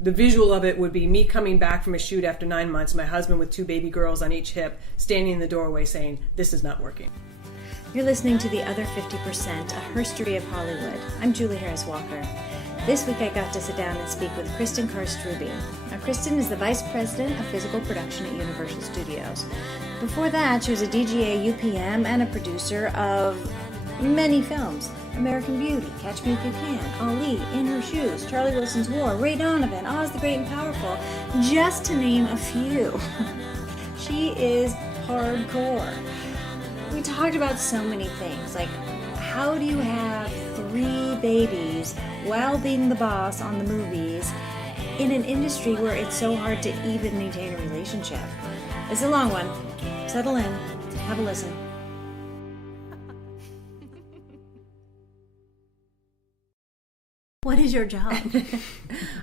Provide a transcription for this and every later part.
the visual of it would be me coming back from a shoot after 9 months, my husband with 2 baby girls on each hip, standing in the doorway saying, "This is not working." You're listening to The Other 50%, a herstory of Hollywood. I'm Julie Harris Walker. This week I got to sit down and speak with Cristen Carr Strubbe. Now, Cristen is the Vice President of Physical Production at Universal Studios. Before that, she was a DGA UPM and a producer of many films. American Beauty, Catch Me If You Can, Ali, In Her Shoes, Charlie Wilson's War, Ray Donovan, Oz the Great and Powerful, just to name a few. She is hardcore. We talked about so many things, like how do you have 3 babies while being the boss on the movies in an industry where it's so hard to even maintain a relationship? It's a long one. Settle in. Have a listen. What is your job?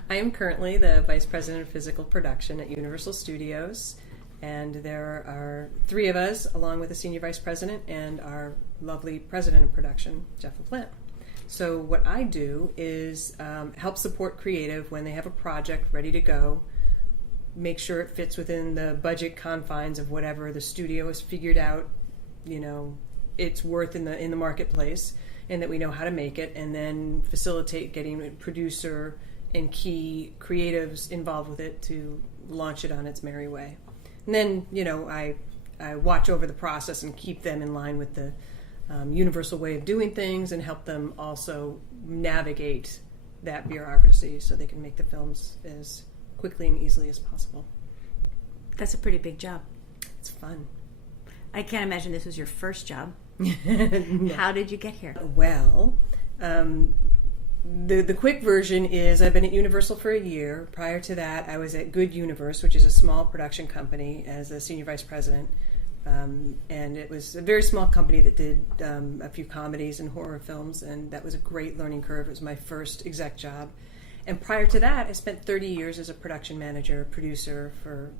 I am currently the Vice President of Physical Production at Universal Studios, and there are 3 of us, along with the Senior Vice President and our lovely President of Production, Jeff LaPlante. So what I do is help support creative when they have a project ready to go, make sure it fits within the budget confines of whatever the studio has figured out, it's worth in the marketplace, and that we know how to make it, and then facilitate getting a producer and key creatives involved with it to launch it on its merry way. And then, I watch over the process and keep them in line with the universal way of doing things, and help them also navigate that bureaucracy so they can make the films as quickly and easily as possible. That's a pretty big job. It's fun. I can't imagine this was your first job. No. How did you get here? Well, the quick version is I've been at Universal for a year. Prior to that, I was at Good Universe, which is a small production company, as a senior vice president. And it was a very small company that did a few comedies and horror films, and that was a great learning curve. It was my first exec job. And prior to that, I spent 30 years as a production manager, producer for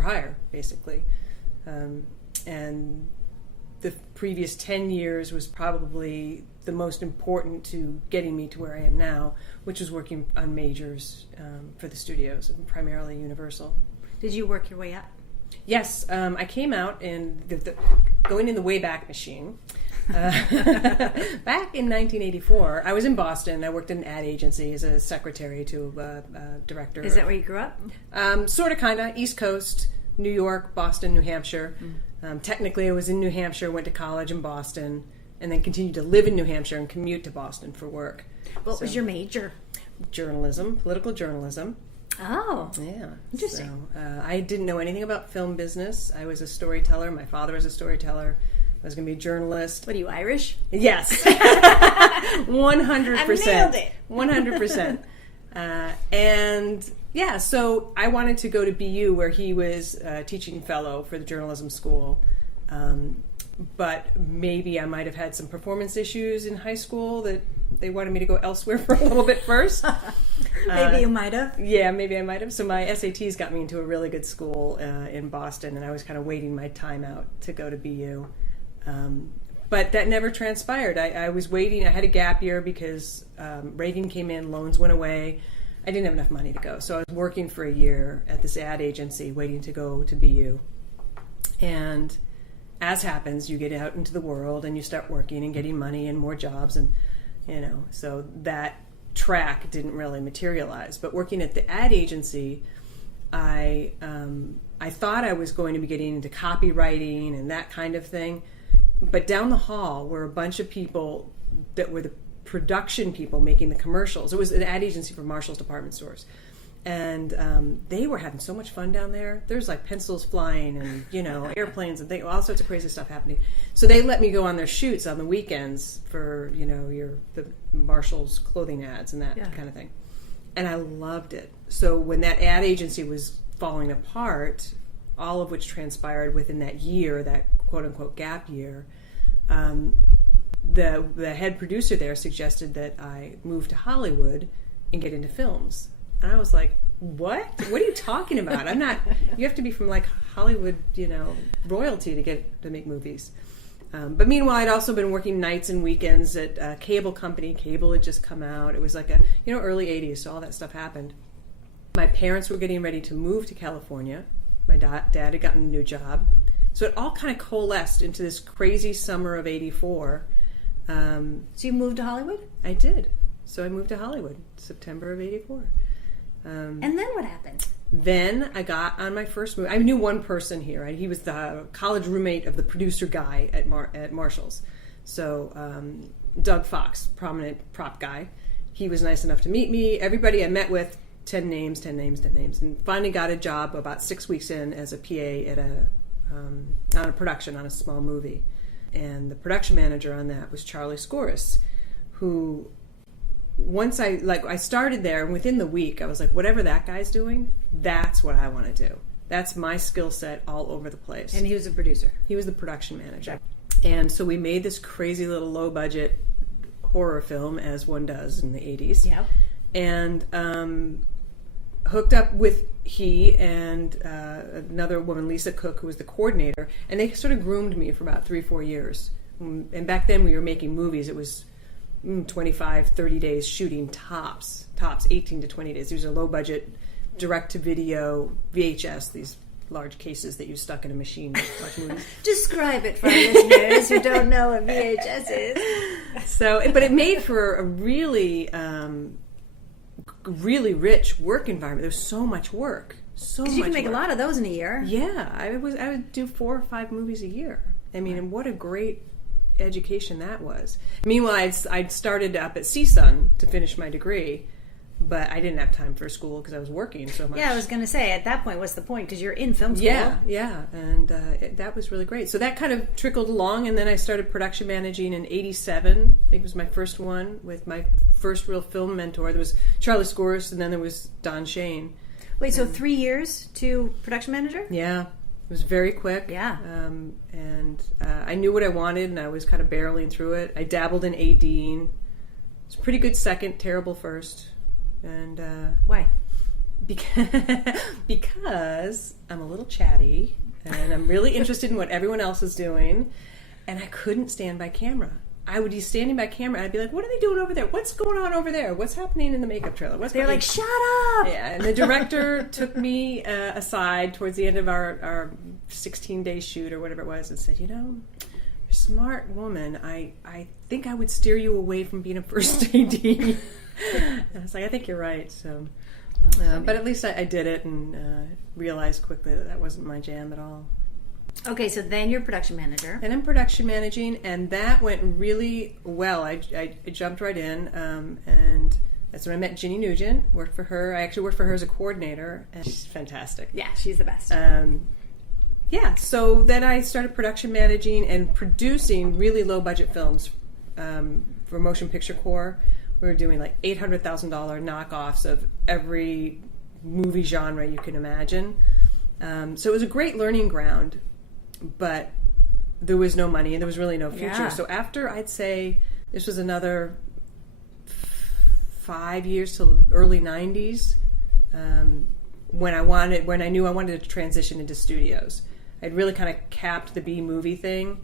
hire, basically. And the previous 10 years was probably the most important to getting me to where I am now, which is working on majors for the studios, and primarily Universal. Did you work your way up? Yes, I came out in going in the Wayback Machine. Back in 1984, I was in Boston. I worked in an ad agency as a secretary to a director. Is that where you grew up? Sort of, kind of. East Coast, New York, Boston, New Hampshire. Technically, I was in New Hampshire, went to college in Boston, and then continued to live in New Hampshire and commute to Boston for work. What was your major? Journalism, political journalism. Oh, yeah. Interesting. So, I didn't know anything about film business. I was a storyteller. My father was a storyteller. I was going to be a journalist. What are you, Irish? Yes. 100%. I nailed it. 100%. And yeah, so I wanted to go to BU, where he was a teaching fellow for the journalism school. But maybe I might have had some performance issues in high school that they wanted me to go elsewhere for a little bit first. Maybe you might have. Yeah, maybe I might have. So my SATs got me into a really good school in Boston, and I was kind of waiting my time out to go to BU. But that never transpired. I was waiting. I had a gap year because Reagan came in, loans went away. I didn't have enough money to go. So I was working for a year at this ad agency, waiting to go to BU. And as happens, you get out into the world and you start working and getting money and more jobs, and so that track didn't really materialize. But working at the ad agency, I thought I was going to be getting into copywriting and that kind of thing. But down the hall were a bunch of people that were the production people making the commercials. It was an ad agency for Marshall's department stores. And they were having so much fun down there. There's like pencils flying and, airplanes and all sorts of crazy stuff happening. So they let me go on their shoots on the weekends for, the Marshall's clothing ads and that kind of thing. And I loved it. So when that ad agency was falling apart, all of which transpired within that year, that quote-unquote gap year, the head producer there suggested that I move to Hollywood and get into films. And I was like, what? What are you talking about? I'm not, you have to be from like Hollywood, royalty to make movies. But meanwhile, I'd also been working nights and weekends at a cable company. Cable had just come out. It was like early 80s, so all that stuff happened. My parents were getting ready to move to California. My dad had gotten a new job. So it all kind of coalesced into this crazy summer of 84. So you moved to Hollywood? I did. So I moved to Hollywood, September of 84. And then what happened? Then I got on my first movie. I knew one person here. He was the college roommate of the producer guy at Marshall's. So Doug Fox, prominent prop guy. He was nice enough to meet me. Everybody I met with, 10 names. And finally got a job about 6 weeks in as a PA at on a production on a small movie. And the production manager on that was Charlie Scoris, who once I started there, and within the week I was like, whatever that guy's doing, that's what I want to do. That's my skill set all over the place. And he was a producer. He was the production manager. And so we made this crazy little low budget horror film, as one does in the 80s. Yeah. And hooked up with he and another woman, Lisa Cook, who was the coordinator, and they sort of groomed me for about 3-4 years. And back then we were making movies. It was 25, 30 days shooting tops, 18 to 20 days. These are low budget, direct to video, VHS, these large cases that you stuck in a machine to watch movies. Describe it for our listeners who don't know what VHS is. So, but it made for a really, really rich work environment. There's so much work. So much. You can make work. a lot of those in a year. Yeah, I would do 4 or 5 movies a year. I mean, and what a great education that was. Meanwhile, I'd started up at CSUN to finish my degree, but I didn't have time for school because I was working so much. Yeah, I was going to say, at that point, what's the point? Because you're in film school. Yeah, and that was really great. So that kind of trickled along, and then I started production managing in 87. I think it was my first one with my first real film mentor. There was Charlie Scoris, and then there was Don Shane. Wait, so 3 years to production manager? Yeah. It was very quick. Yeah. And I knew what I wanted, and I was kind of barreling through it. I dabbled in ADing. It's a pretty good second, terrible first. And why? Because I'm a little chatty, and I'm really interested in what everyone else is doing, and I couldn't stand by camera. I would be standing by camera, and I'd be like, what are they doing over there? What's going on over there? What's happening in the makeup trailer? They're like, shut up! Yeah, and the director took me aside towards the end of our 16-day shoot or whatever it was and said, you're a smart woman. I think I would steer you away from being a first AD. And I was like, I think you're right. So, but at least I did it and realized quickly that wasn't my jam at all. Okay, so then you're production manager. And I'm production managing, and that went really well. I jumped right in, and that's when I met Ginny Nugent. Worked for her. I actually worked for her as a coordinator, and she's fantastic. Yeah, she's the best. So then I started production managing and producing really low-budget films for Motion Picture Corps. We were doing like $800,000 knockoffs of every movie genre you can imagine. So it was a great learning ground, but there was no money and there was really no future. Yeah. So after, I'd say, this was another 5 years till the early 90s, when I knew I wanted to transition into studios. I'd really kind of capped the B-movie thing.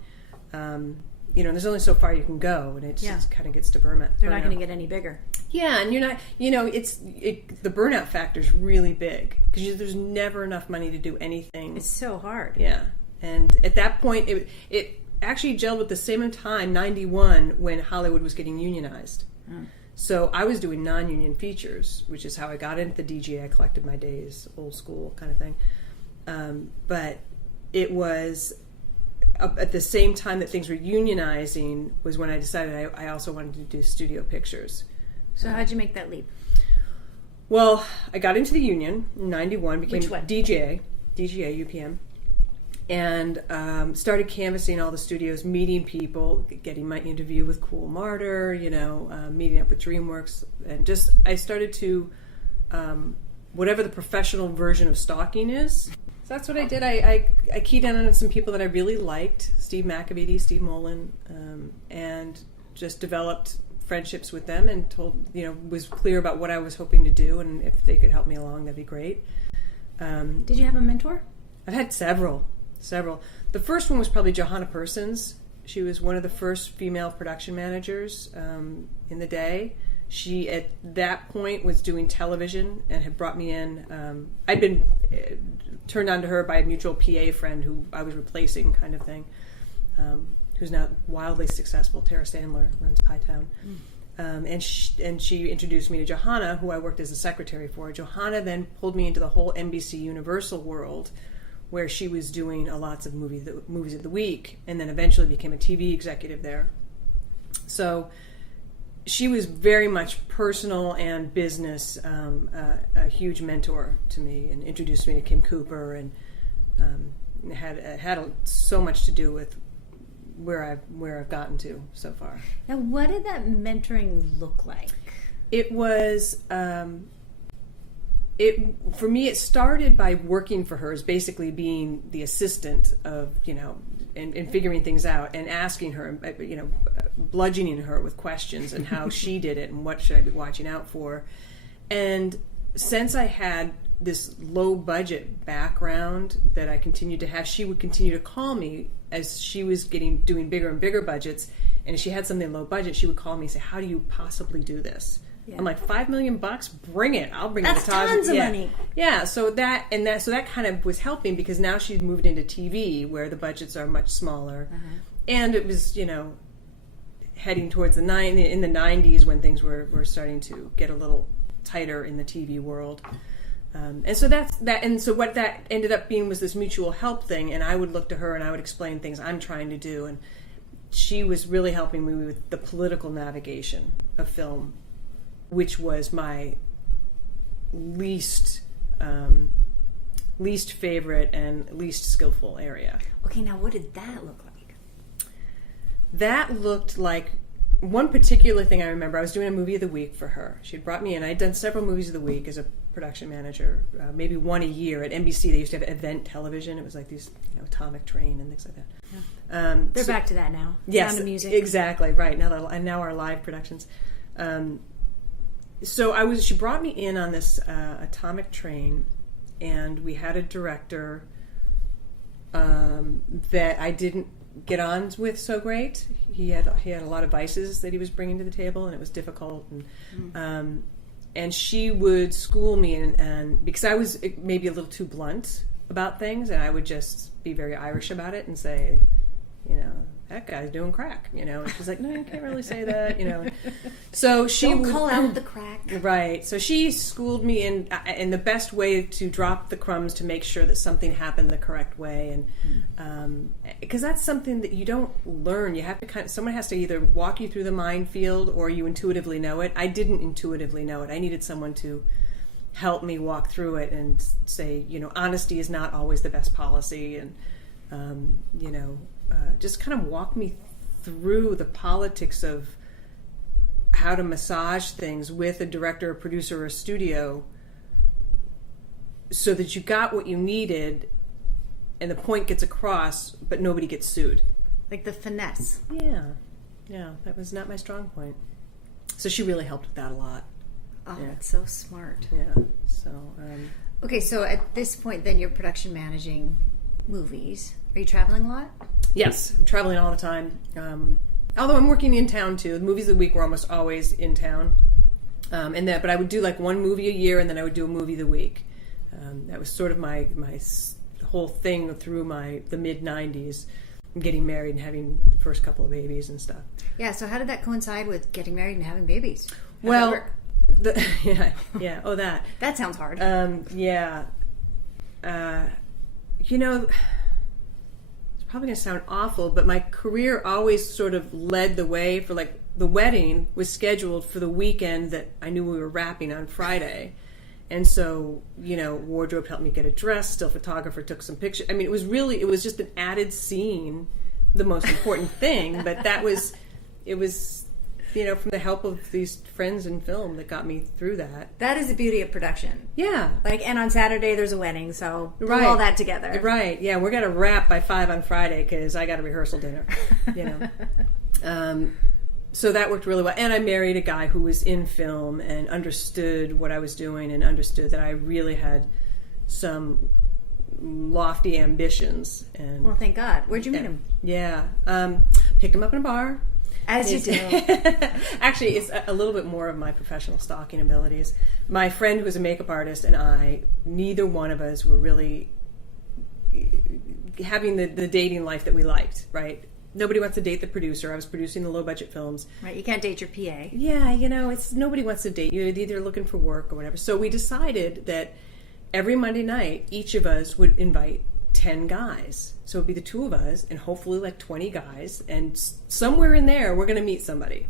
There's only so far you can go, and it just kind of gets to burnout. They're not going to get any bigger. Yeah, and you're not, the burnout factor is really big because there's never enough money to do anything. It's so hard. Yeah, and at that point, it actually gelled with the same time, 91, when Hollywood was getting unionized. Mm. So I was doing non-union features, which is how I got into the DGA. I collected my days, old school kind of thing. But it was at the same time that things were unionizing was when I decided I also wanted to do studio pictures. So how'd you make that leap? Well, I got into the union in 91, became Which one? DGA UPM, and started canvassing all the studios, meeting people, getting my interview with Kool Marder, meeting up with DreamWorks, and I started to, whatever the professional version of stalking is. So that's what I did. I keyed in on some people that I really liked, Steve McAvity, Steve Mullen, and just developed friendships with them and was clear about what I was hoping to do, and if they could help me along, that'd be great. Did you have a mentor? I've had several. The first one was probably Johanna Persons. She was one of the first female production managers in the day, She, at that point, was doing television and had brought me in. I'd been turned on to her by a mutual PA friend who I was replacing, kind of thing, who's now wildly successful. Tara Sandler runs Pie Town. And she introduced me to Johanna, who I worked as a secretary for. Johanna then pulled me into the whole NBC Universal world, where she was doing lots of movies of the week, and then eventually became a TV executive there. So she was very much personal and business, a huge mentor to me, and introduced me to Kim Cooper, and had so much to do with where I've gotten to so far. Now, what did that mentoring look like? It was for me. It started by working for her, as basically being the assistant of, and figuring things out, and asking her, bludgeoning her with questions and how she did it and what should I be watching out for. And since I had this low budget background that I continued to have, she would continue to call me as she was doing bigger and bigger budgets. And if she had something low budget, she would call me and say, "How do you possibly do this?" Yeah. I'm like, $5 million bucks, bring it. I'll bring That's it. That's tons of money. Yeah. So that kind of was helping, because now she's moved into TV where the budgets are much smaller. And it was, heading towards in the 90s when things were starting to get a little tighter in the TV world. And so that's that. And so what that ended up being was this mutual help thing. And I would look to her and I would explain things I'm trying to do. And she was really helping me with the political navigation of film, which was my least favorite and least skillful area. Okay, now what did that look like? That looked like, one particular thing I remember, I was doing a movie of the week for her. She had brought me in. I'd done several movies of the week as a production manager, maybe one a year. At NBC, they used to have event television. It was like these Atomic Train and things like that. Yeah. They're back to that now. Yes, Sound of Music. Exactly, right. Now our live productions. So she brought me in on this Atomic Train, and we had a director that I didn't get on with so great. He had a lot of vices that he was bringing to the table, and it was difficult. And she would school me, and because I was maybe a little too blunt about things, and I would just be very Irish about it and say, that guy's doing crack, And she's like, no, you can't really say that, So she don't call out the crack. Right. So she schooled me in the best way to drop the crumbs to make sure that something happened the correct way, and because that's something that you don't learn. You have to someone has to either walk you through the minefield or you intuitively know it. I didn't intuitively know it. I needed someone to help me walk through it and say, honesty is not always the best policy, and just kind of walk me through the politics of how to massage things with a director, a producer, or a studio, so that you got what you needed and the point gets across, but nobody gets sued. Like the finesse. Yeah, that was not my strong point. So she really helped with that a lot. Oh, yeah. That's so smart. Yeah. So. Okay, so at this point, then you're production managing movies. Are you traveling a lot? Yes, I'm traveling all the time. Although I'm working in town too. The movies of the week were almost always in town. But I would do like one movie a year, and then I would do a movie of the week. That was sort of my whole thing through the mid-90s, getting married and having the first couple of babies and stuff. Yeah, so how did that coincide with getting married and having babies? Well, yeah. Oh, that. That sounds hard. Yeah. Probably going to sound awful, but my career always sort of led the way for, like, the wedding was scheduled for the weekend that I knew we were wrapping on Friday. And so, wardrobe helped me get a dress, still photographer took some pictures. I mean, it was just an added scene, the most important thing, but it was from the help of these friends in film that got me through that. That is the beauty of production. Yeah. And on Saturday there's a wedding, so pull all that together. Right, yeah, we're going to wrap by 5 on Friday because I got a rehearsal dinner, So that worked really well. And I married a guy who was in film and understood what I was doing and understood that I really had some lofty ambitions. And well, thank God. Where'd you meet him? Yeah. Picked him up in a bar. As you do. Actually, it's a little bit more of my professional stalking abilities. My friend who was a makeup artist and I, neither one of us were really having the dating life that we liked, right? Nobody wants to date the producer. I was producing the low-budget films. Right, you can't date your PA. Yeah, it's nobody wants to date you. You're either looking for work or whatever. So we decided that every Monday night, each of us would invite 10 guys. So it'd be the two of us and hopefully like 20 guys. And somewhere in there, we're going to meet somebody.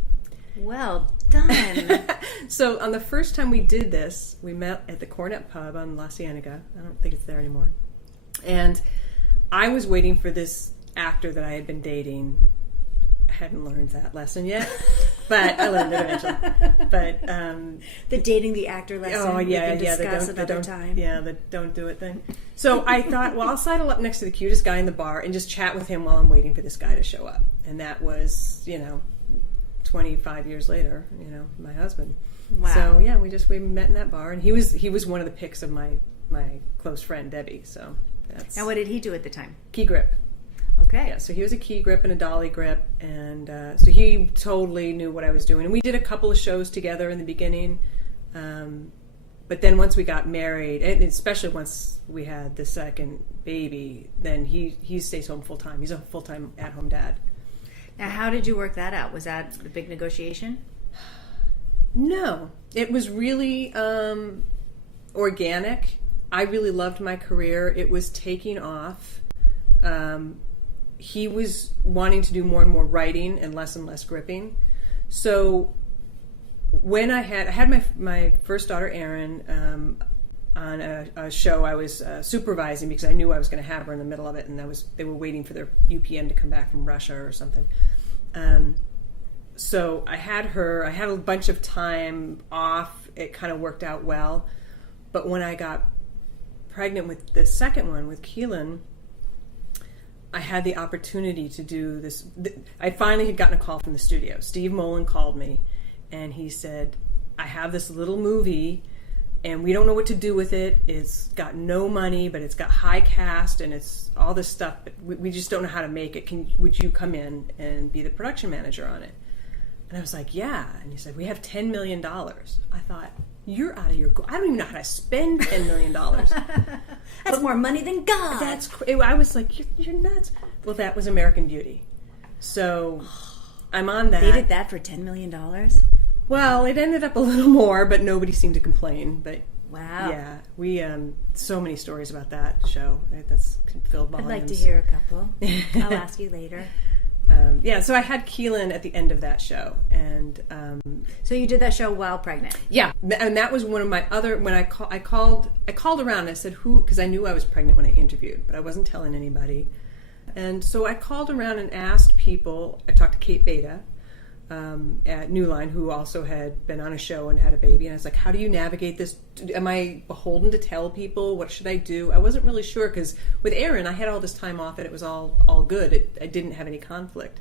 Well done. So on the first time we did this, we met at the Cornet Pub on La Cienega. I don't think it's there anymore. And I was waiting for this actor that I had been dating. I hadn't learned that lesson yet, but I learned it eventually. But the dating the actor lesson. Oh yeah, we can discuss another time. Yeah, the don't do it thing. So I thought, well, I'll sidle up next to the cutest guy in the bar and just chat with him while I'm waiting for this guy to show up. And that was, 25 years later, my husband. Wow. So yeah, we met in that bar, and he was one of the picks of my close friend Debbie. So that's. Now, what did he do at the time? Key grip. Okay. Yeah, so he was a key grip and a dolly grip, and so he totally knew what I was doing. And we did a couple of shows together in the beginning, but then once we got married, and especially once we had the second baby, then he stays home full time. He's a full time at home dad. Now, how did you work that out? Was that a big negotiation? No, it was really organic. I really loved my career. It was taking off. He was wanting to do more and more writing and less gripping. So when I had my first daughter, Erin, on a show I was supervising because I knew I was going to have her in the middle of it, and they were waiting for their UPM to come back from Russia or something. So I had her. I had a bunch of time off. It kind of worked out well. But when I got pregnant with the second one, with Keelan, I had the opportunity to do this. I finally had gotten a call from the studio. Steve Mullen called me, and he said, I have this little movie, and we don't know what to do with it. It's got no money, but it's got high cast, and it's all this stuff, but we just don't know how to make it. Would you come in and be the production manager on it? And I was like, yeah. And he said, we have $10 million. I thought, you're out of your... I don't even know how to spend $10 million. That's more money than God. I was like, you're nuts. Well, that was American Beauty. So I'm on that. They did that for $10 million? Well, it ended up a little more, but nobody seemed to complain. But wow. Yeah, we so many stories about that show. Right? That's filled volumes. I'd like to hear a couple. I'll ask you later. So I had Keelan at the end of that show, and so you did that show while pregnant. Yeah, and that was one of my other. When I called around. And I said who, because I knew I was pregnant when I interviewed, but I wasn't telling anybody. And so I called around and asked people. I talked to Kate Beta at New Line, who also had been on a show and had a baby. And I was like, how do you navigate this? Am I beholden to tell people? What should I do? I wasn't really sure, because with Erin, I had all this time off and it was all good. I didn't have any conflict.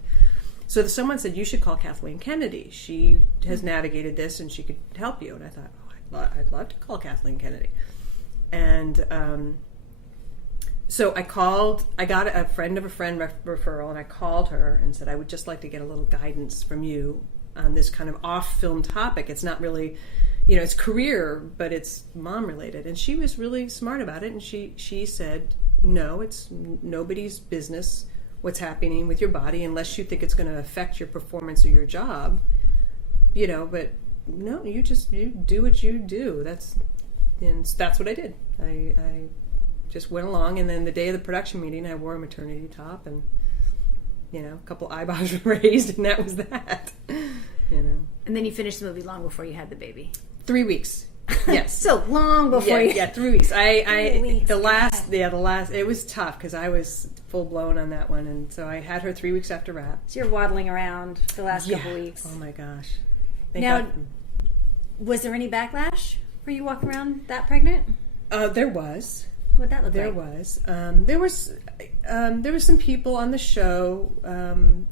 So someone said, you should call Kathleen Kennedy. She has navigated this and she could help you. And I thought, I'd love to call Kathleen Kennedy. And so I got a friend of a friend referral, and I called her and said, I would just like to get a little guidance from you on this kind of off-film topic. It's not really, it's career, but it's mom-related. And she was really smart about it, and she said, no, it's nobody's business what's happening with your body unless you think it's going to affect your performance or your job, but no, you do what you do. That's what I did. I just went along, and then the day of the production meeting, I wore a maternity top, and a couple eyebrows were raised, and that was that. And then you finished the movie long before you had the baby. 3 weeks. Yes. So long before you... Yeah, 3 weeks. 3 weeks. The last, it was tough because I was full blown on that one, and so I had her 3 weeks after wrap. So you're waddling around the last couple weeks. Oh my gosh. Was there any backlash for you walking around that pregnant? There was. What'd that look like? There was. There was some people on the show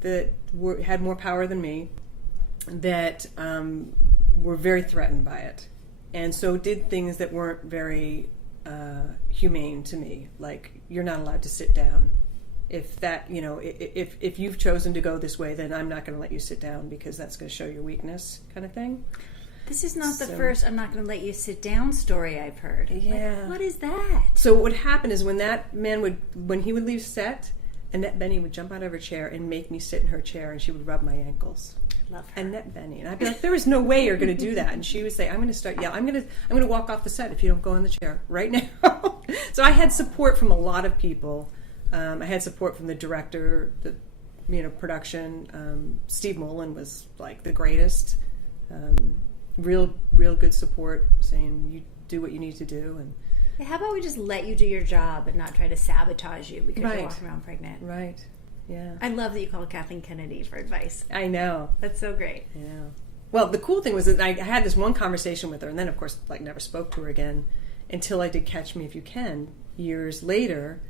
that had more power than me that were very threatened by it, and so did things that weren't very humane to me. Like, you're not allowed to sit down if that, if you've chosen to go this way, then I'm not going to let you sit down because that's going to show your weakness, kind of thing. This is not the first "I'm not going to let you sit down" story I've heard. Yeah. What is that? So what would happen is when that man when he would leave set, Annette Benny would jump out of her chair and make me sit in her chair, and she would rub my ankles. Love her. Annette Benny. And I'd be like, there is no way you're going to do that. And she would say, I'm going to start I'm going to walk off the set if you don't go in the chair right now. So I had support from a lot of people. I had support from the director, the production. Steve Mullen was like the greatest. Real good support, saying you do what you need to do. And how about we just let you do your job and not try to sabotage you because Right. you're walking around pregnant? Right. Yeah. I love that you called Kathleen Kennedy for advice. I know. That's so great. Yeah. Well, the cool thing was that I had this one conversation with her, and then, of course, never spoke to her again until I did Catch Me If You Can years later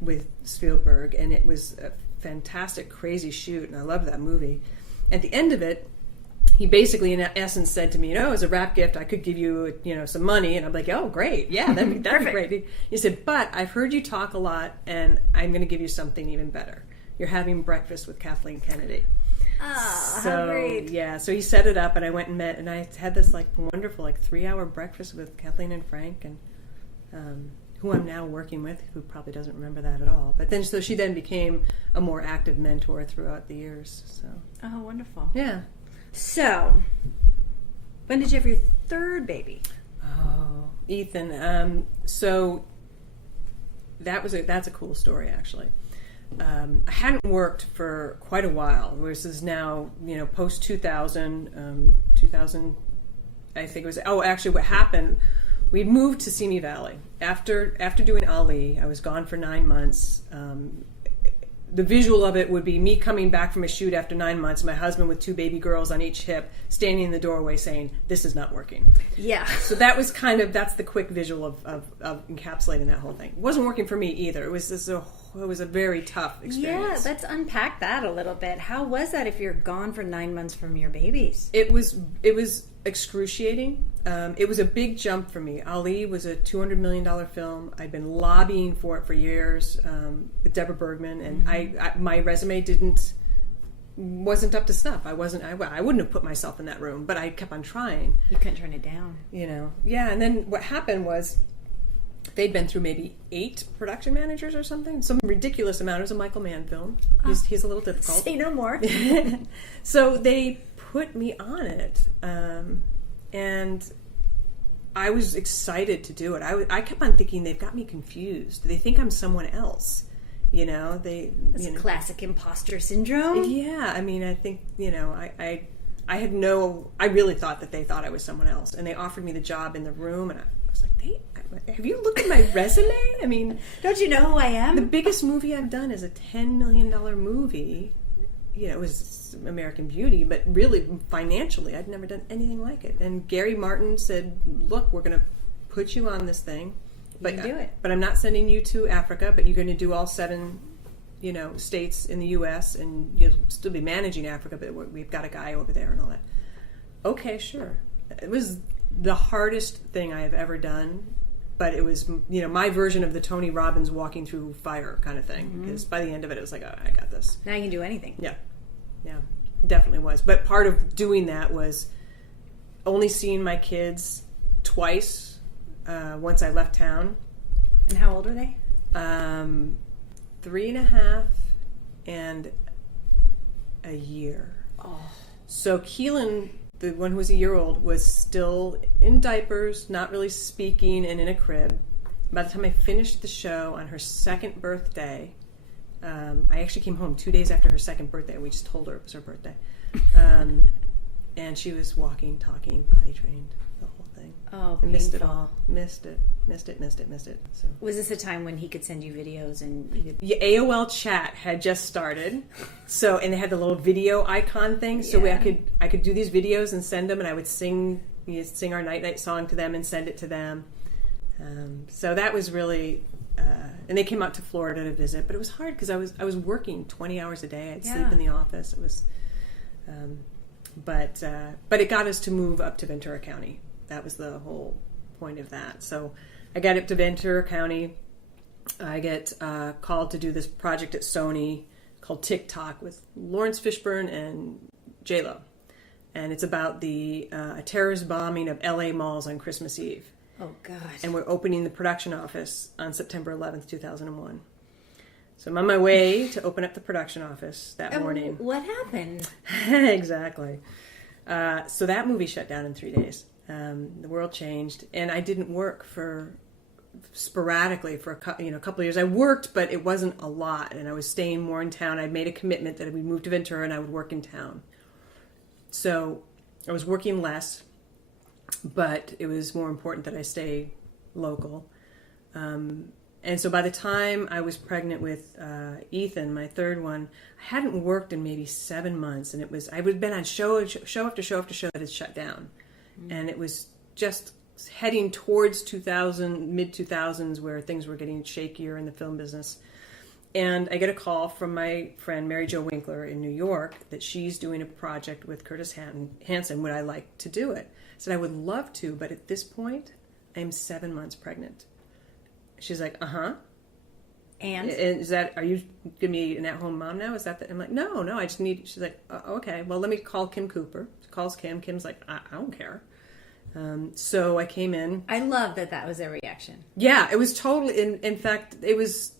with Spielberg, and it was a fantastic, crazy shoot, and I loved that movie. At the end of it, he basically, in essence, said to me, as a wrap gift, I could give you, some money. And I'm like, oh, great. Yeah, that'd be great. He said, but I've heard you talk a lot, and I'm going to give you something even better. You're having breakfast with Kathleen Kennedy. Oh, how great. Yeah, so he set it up, and I went and met, and I had this, wonderful, 3-hour breakfast with Kathleen and Frank, and who I'm now working with, who probably doesn't remember that at all. But then, so she then became a more active mentor throughout the years. So. Oh, wonderful. Yeah. So, when did you have your third baby? Oh, Ethan. So that's a cool story, actually. I hadn't worked for quite a while. This is now, post 2000. 2000, I think it was. Oh, actually, what happened? We moved to Simi Valley after doing Ali. I was gone for 9 months. The visual of it would be me coming back from a shoot after 9 months, my husband with 2 baby girls on each hip, standing in the doorway saying, "This is not working." Yeah. So that was that's the quick visual of encapsulating that whole thing. It wasn't working for me either. It was a very tough experience. Yeah, let's unpack that a little bit. How was that if you're gone for 9 months from your babies? It was excruciating. It was a big jump for me. Ali was a $200 million film. I'd been lobbying for it for years with Deborah Bergman, and I my resume wasn't up to snuff. I wouldn't have put myself in that room, but I kept on trying. You couldn't turn it down. Yeah. And then what happened was they'd been through maybe 8 production managers or something, some ridiculous amount. It was a Michael Mann film. He's a little difficult. Say no more. So they put me on it, and I was excited to do it. I kept on thinking they've got me confused. They think I'm someone else. It's classic imposter syndrome. Yeah, I mean, I think I really thought that they thought I was someone else, and they offered me the job in the room, and I was like, have you looked at my resume? I mean, don't you know who I am? The biggest movie I've done is a $10 million movie. It was American Beauty, but really financially, I'd never done anything like it. And Gary Martin said, "Look, we're going to put you on this thing, but you can do it. But I'm not sending you to Africa. But you're going to do all 7, states in the U.S. and you'll still be managing Africa. But we've got a guy over there and all that." Okay, sure. It was the hardest thing I have ever done, but it was my version of the Tony Robbins walking through fire kind of thing. Because by the end of it, it was like, oh, I got this. Now you can do anything. Yeah, definitely was. But part of doing that was only seeing my kids twice once I left town. And how old are they? 3.5 and a year. Oh. So Keelan, the one who was a year old, was still in diapers, not really speaking, and in a crib. By the time I finished the show on her 2nd birthday, I actually came home 2 days after her 2nd birthday. We just told her it was her birthday. And she was walking, talking, potty trained, the whole thing. Oh, I missed it all. Missed it. So. Was this a time when he could send you videos and you could... Yeah, AOL chat had just started, and they had the little video icon thing. So I could do these videos and send them, and I would sing our night song to them and send it to them. So that was really, and they came out to Florida to visit, but it was hard because I was working 20 hours a day. I'd sleep in the office. It was, but it got us to move up to Ventura County. That was the whole point of that. So I got up to Ventura County, I get called to do this project at Sony called TikTok with Lawrence Fishburne and J-Lo. And it's about the terrorist bombing of LA malls on Christmas Eve. Oh, God. And we're opening the production office on September 11th, 2001. So I'm on my way to open up the production office that morning. What happened? Exactly. So that movie shut down in 3 days. The world changed, and I didn't work for sporadically for a couple of years. I worked, but it wasn't a lot, and I was staying more in town. I'd made a commitment that we'd move to Ventura and I would work in town. So I was working less, but it was more important that I stay local. And so by the time I was pregnant with Ethan, my third one, I hadn't worked in maybe 7 months, and I would have been on show after show after show that had shut down. And it was just heading towards mid-2000s, where things were getting shakier in the film business. And I get a call from my friend Mary Jo Winkler in New York that she's doing a project with Curtis Hanson. Would I like to do it? I said, I would love to, but at this point, I'm 7 months pregnant. She's like, uh-huh. And are you going to be an at-home mom now? Is that I'm like, no, I just need, she's like, okay, well, let me call Kim Cooper. She calls Kim. Kim's like, I don't care. So I came in. I love that was their reaction. Yeah, it was totally, in fact, it was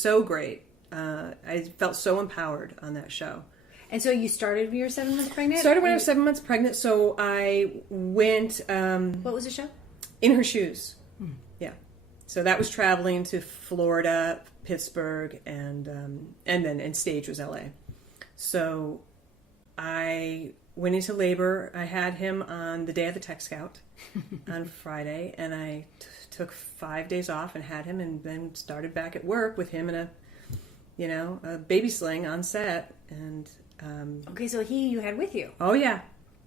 so great. I felt so empowered on that show. And so you started when you were 7 months pregnant? Started when I was 7 months pregnant, so I went... what was the show? In Her Shoes. Yeah. So that was traveling to Florida, Pittsburgh, and stage was LA. So I went into labor. I had him on the day of the Tech Scout on Friday, and I took 5 days off and had him, and then started back at work with him in a baby sling on set. And okay, so you had with you. Oh yeah.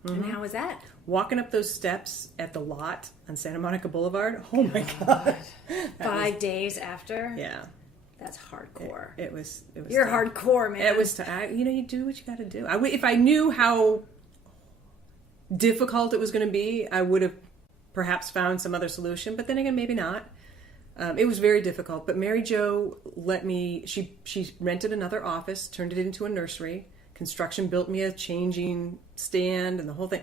Mm-hmm. And how was that? Walking up those steps at the lot on Santa Monica Boulevard. Oh my God. 5 days after? Yeah. That's hardcore. It was. You're tough. hardcore, man. It was. You do what you got to do. If I knew how difficult it was going to be, I would have perhaps found some other solution. But then again, maybe not. It was very difficult. But Mary Jo let me. She rented another office, turned it into a nursery. Construction built me a changing stand and the whole thing.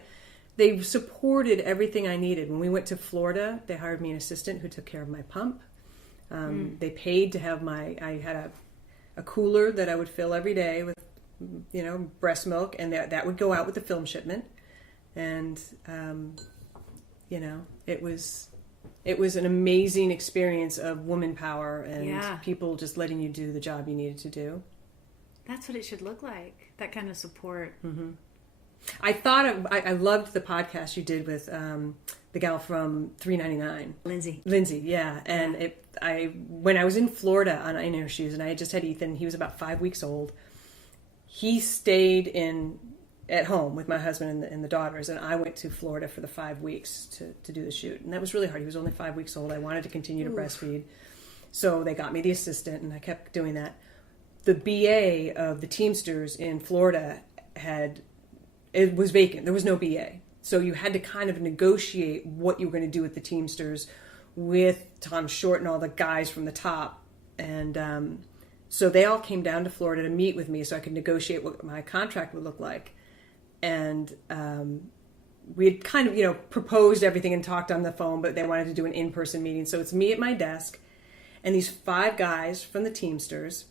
They supported everything I needed. When we went to Florida, they hired me an assistant who took care of my pump. They paid to have I had a cooler that I would fill every day with, breast milk, and that would go out with the film shipment. And, it was an amazing experience of woman power and people just letting you do the job you needed to do. That's what it should look like. That kind of support. Mm-hmm. I loved the podcast you did with the gal from 399. Lindsay, yeah. And when I was in Florida on In Her Shoes, and I had just had Ethan, he was about 5 weeks old. He stayed at home with my husband and the daughters, and I went to Florida for the 5 weeks to do the shoot. And that was really hard. He was only 5 weeks old. I wanted to continue to breastfeed. So they got me the assistant, and I kept doing that. The BA of the Teamsters in Florida it was vacant. There was no BA. So you had to kind of negotiate what you were going to do with the Teamsters with Tom Short and all the guys from the top. And so they all came down to Florida to meet with me so I could negotiate what my contract would look like. And we had kind of, proposed everything and talked on the phone, but they wanted to do an in-person meeting. So it's me at my desk and these 5 guys from the Teamsters.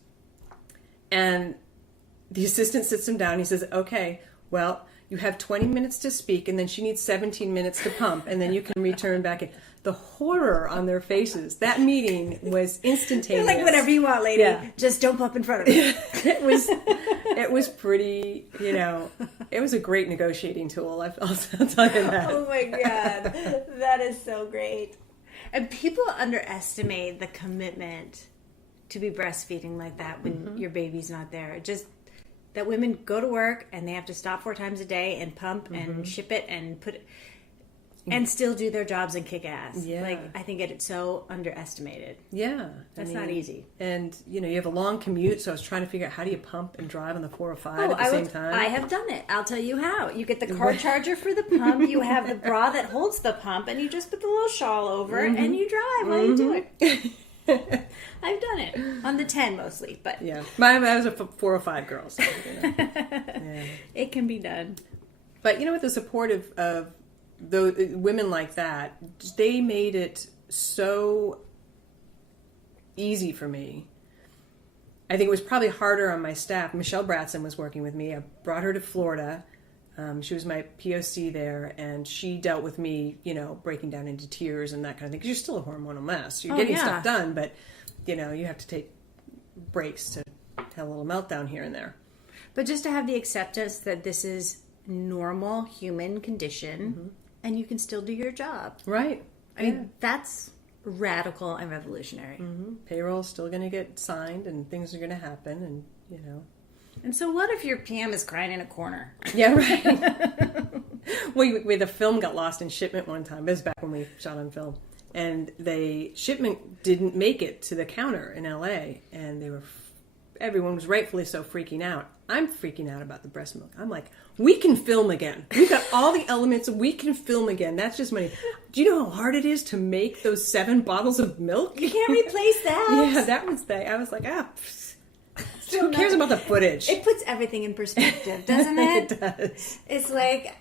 And the assistant sits him down. He says, okay, well, you have 20 minutes to speak, and then she needs 17 minutes to pump, and then you can return back in. The horror on their faces. That meeting was instantaneous. You're like, whatever you want, lady. Yeah. Just don't pump in front of me. It was pretty, it was a great negotiating tool. I'll tell you that. Oh my God. That is so great. And people underestimate the commitment to be breastfeeding like that when your baby's not there. Just that women go to work and they have to stop 4 times a day and pump and ship it and put it, and still do their jobs and kick ass. Yeah. I think it's so underestimated. Yeah. That's not easy. And, you have a long commute, so I was trying to figure out how do you pump and drive on the 405 at the same time. I have done it. I'll tell you how. You get the car charger for the pump, you have the bra that holds the pump, and you just put the little shawl over it, and you drive while you do it. I've done it on the 10 mostly, but yeah, I was a 4 or 5 girls. So, yeah. It can be done. But with the support of the women like that, they made it so easy for me. I think it was probably harder on my staff. Michelle Bratson was working with me. I brought her to Florida. She was my POC there, and she dealt with me, breaking down into tears and that kind of thing. Because you're still a hormonal mess. You're getting stuff done, but, you have to take breaks to have a little meltdown here and there. But just to have the acceptance that this is normal human condition, and you can still do your job. Right. I mean, that's radical and revolutionary. Payroll's still going to get signed, and things are going to happen, and, And so what if your PM is crying in a corner? Yeah, right. The film got lost in shipment one time. It was back when we shot on film. And shipment didn't make it to the counter in LA, and everyone was rightfully so freaking out. I'm freaking out about the breast milk. I'm like, we can film again. We've got all the elements. We can film again. That's just money. Do you know how hard it is to make those 7 bottles of milk? You can't replace that. Yeah, that was I was like, who cares about the footage? It puts everything in perspective, doesn't it? It does. It's like,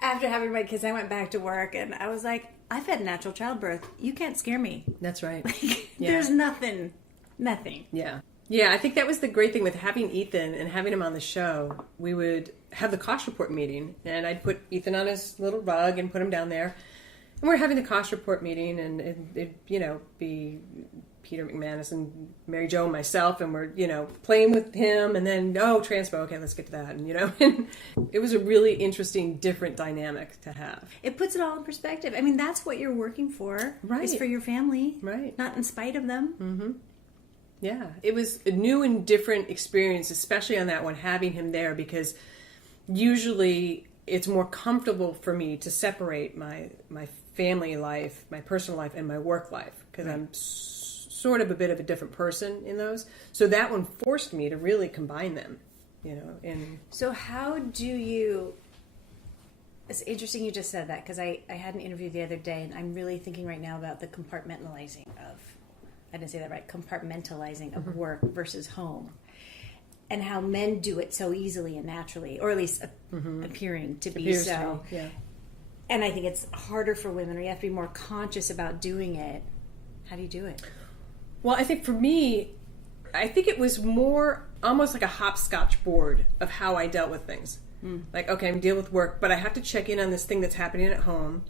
after having my kids, I went back to work, and I was like, I've had natural childbirth. You can't scare me. That's right. There's nothing. Yeah. Yeah, I think that was the great thing with having Ethan and having him on the show. We would have the cost report meeting, and I'd put Ethan on his little rug and put him down there. And we're having the cost report meeting, and it'd be Peter McManus and Mary Jo and myself, and we're, playing with him, and then, transpo, okay, let's get to that. And, and it was a really interesting, different dynamic to have. It puts it all in perspective. I mean, that's what you're working for. Right. Is for your family. Right. Not in spite of them. Mm-hmm. Yeah, it was a new and different experience, especially on that one, having him there, because usually it's more comfortable for me to separate my family life, my personal life, and my work life, because I'm sort of a bit of a different person in those. So that one forced me to really combine them, So how do you... It's interesting you just said that, because I had an interview the other day, and I'm really thinking right now about the compartmentalizing of... I didn't say that right, compartmentalizing of work versus home, and how men do it so easily and naturally, or at least appearing to be so. Yeah. And I think it's harder for women, or you have to be more conscious about doing it. How do you do it? Well, I think for me, it was more almost like a hopscotch board of how I dealt with things. Like, okay, I'm dealing with work, but I have to check in on this thing that's happening at home.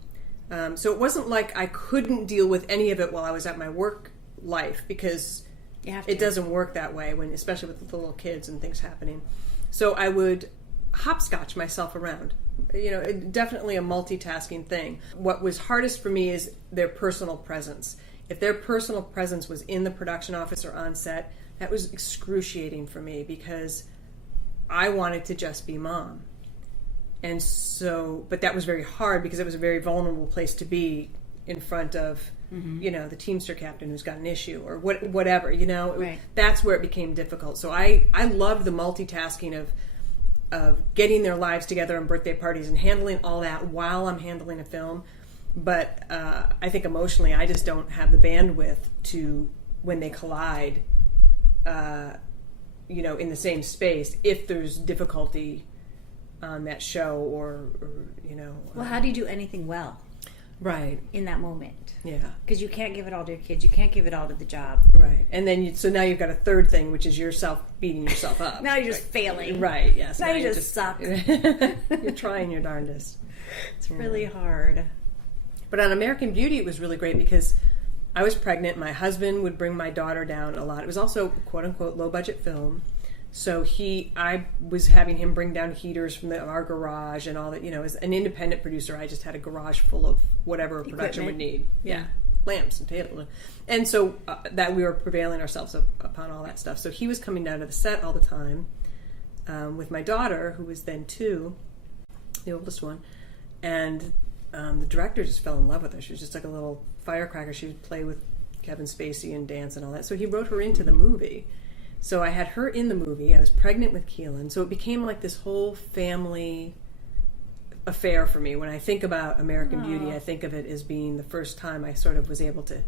So it wasn't like I couldn't deal with any of it while I was at my work life, because it doesn't work that way, especially with the little kids and things happening. So I would hopscotch myself around. Definitely a multitasking thing. What was hardest for me is their personal presence. If their personal presence was in the production office or on set, that was excruciating for me, because I wanted to just be mom. And so, but that was very hard, because it was a very vulnerable place to be in front of the Teamster captain who's got an issue, or whatever, Right. That's where it became difficult. So I loved the multitasking of getting their lives together and birthday parties and handling all that while I'm handling a film. But I think emotionally, I just don't have the bandwidth to, when they collide, in the same space, if there's difficulty on that show, or Well, how do you do anything well? Right. In that moment. Yeah. Because you can't give it all to your kids. You can't give it all to the job. Right. And then, so now you've got a third thing, which is yourself beating yourself up. Now you're just failing. Right, yes. Now you just suck. You're trying your darndest. It's really hard. But on American Beauty, it was really great, because I was pregnant. My husband would bring my daughter down a lot. It was also, quote-unquote, low-budget film. So I was having him bring down heaters from our garage and all that. As an independent producer, I just had a garage full of whatever production would need. Yeah. Lamps and table. And so that we were prevailing ourselves upon all that stuff. So he was coming down to the set all the time with my daughter, who was then 2, the oldest one. And the director just fell in love with her. She was just like a little firecracker. She would play with Kevin Spacey and dance and all that. So he wrote her into the movie. So I had her in the movie. I was pregnant with Keelan. So it became like this whole family affair for me. When I think about American Beauty, I think of it as being the first time I sort of was able to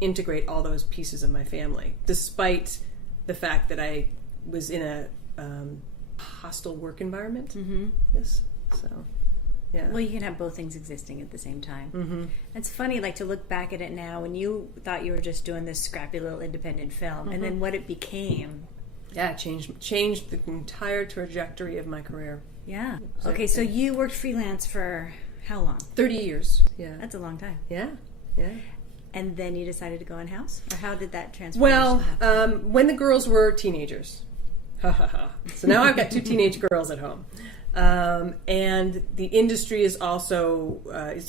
integrate all those pieces of my family, despite the fact that I was in a hostile work environment. Yes, so yeah. Well, you can have both things existing at the same time. Mm-hmm. It's funny, like, to look back at it now, when you thought you were just doing this scrappy little independent film, and then what it became. Yeah, changed the entire trajectory of my career. Yeah. Okay, so you worked freelance for how long? 30 years. Yeah. That's a long time. Yeah. And then you decided to go in-house? Or how did that transformation Well, happen? when the girls were teenagers. So now I've got 2 teenage girls at home. And the industry is also,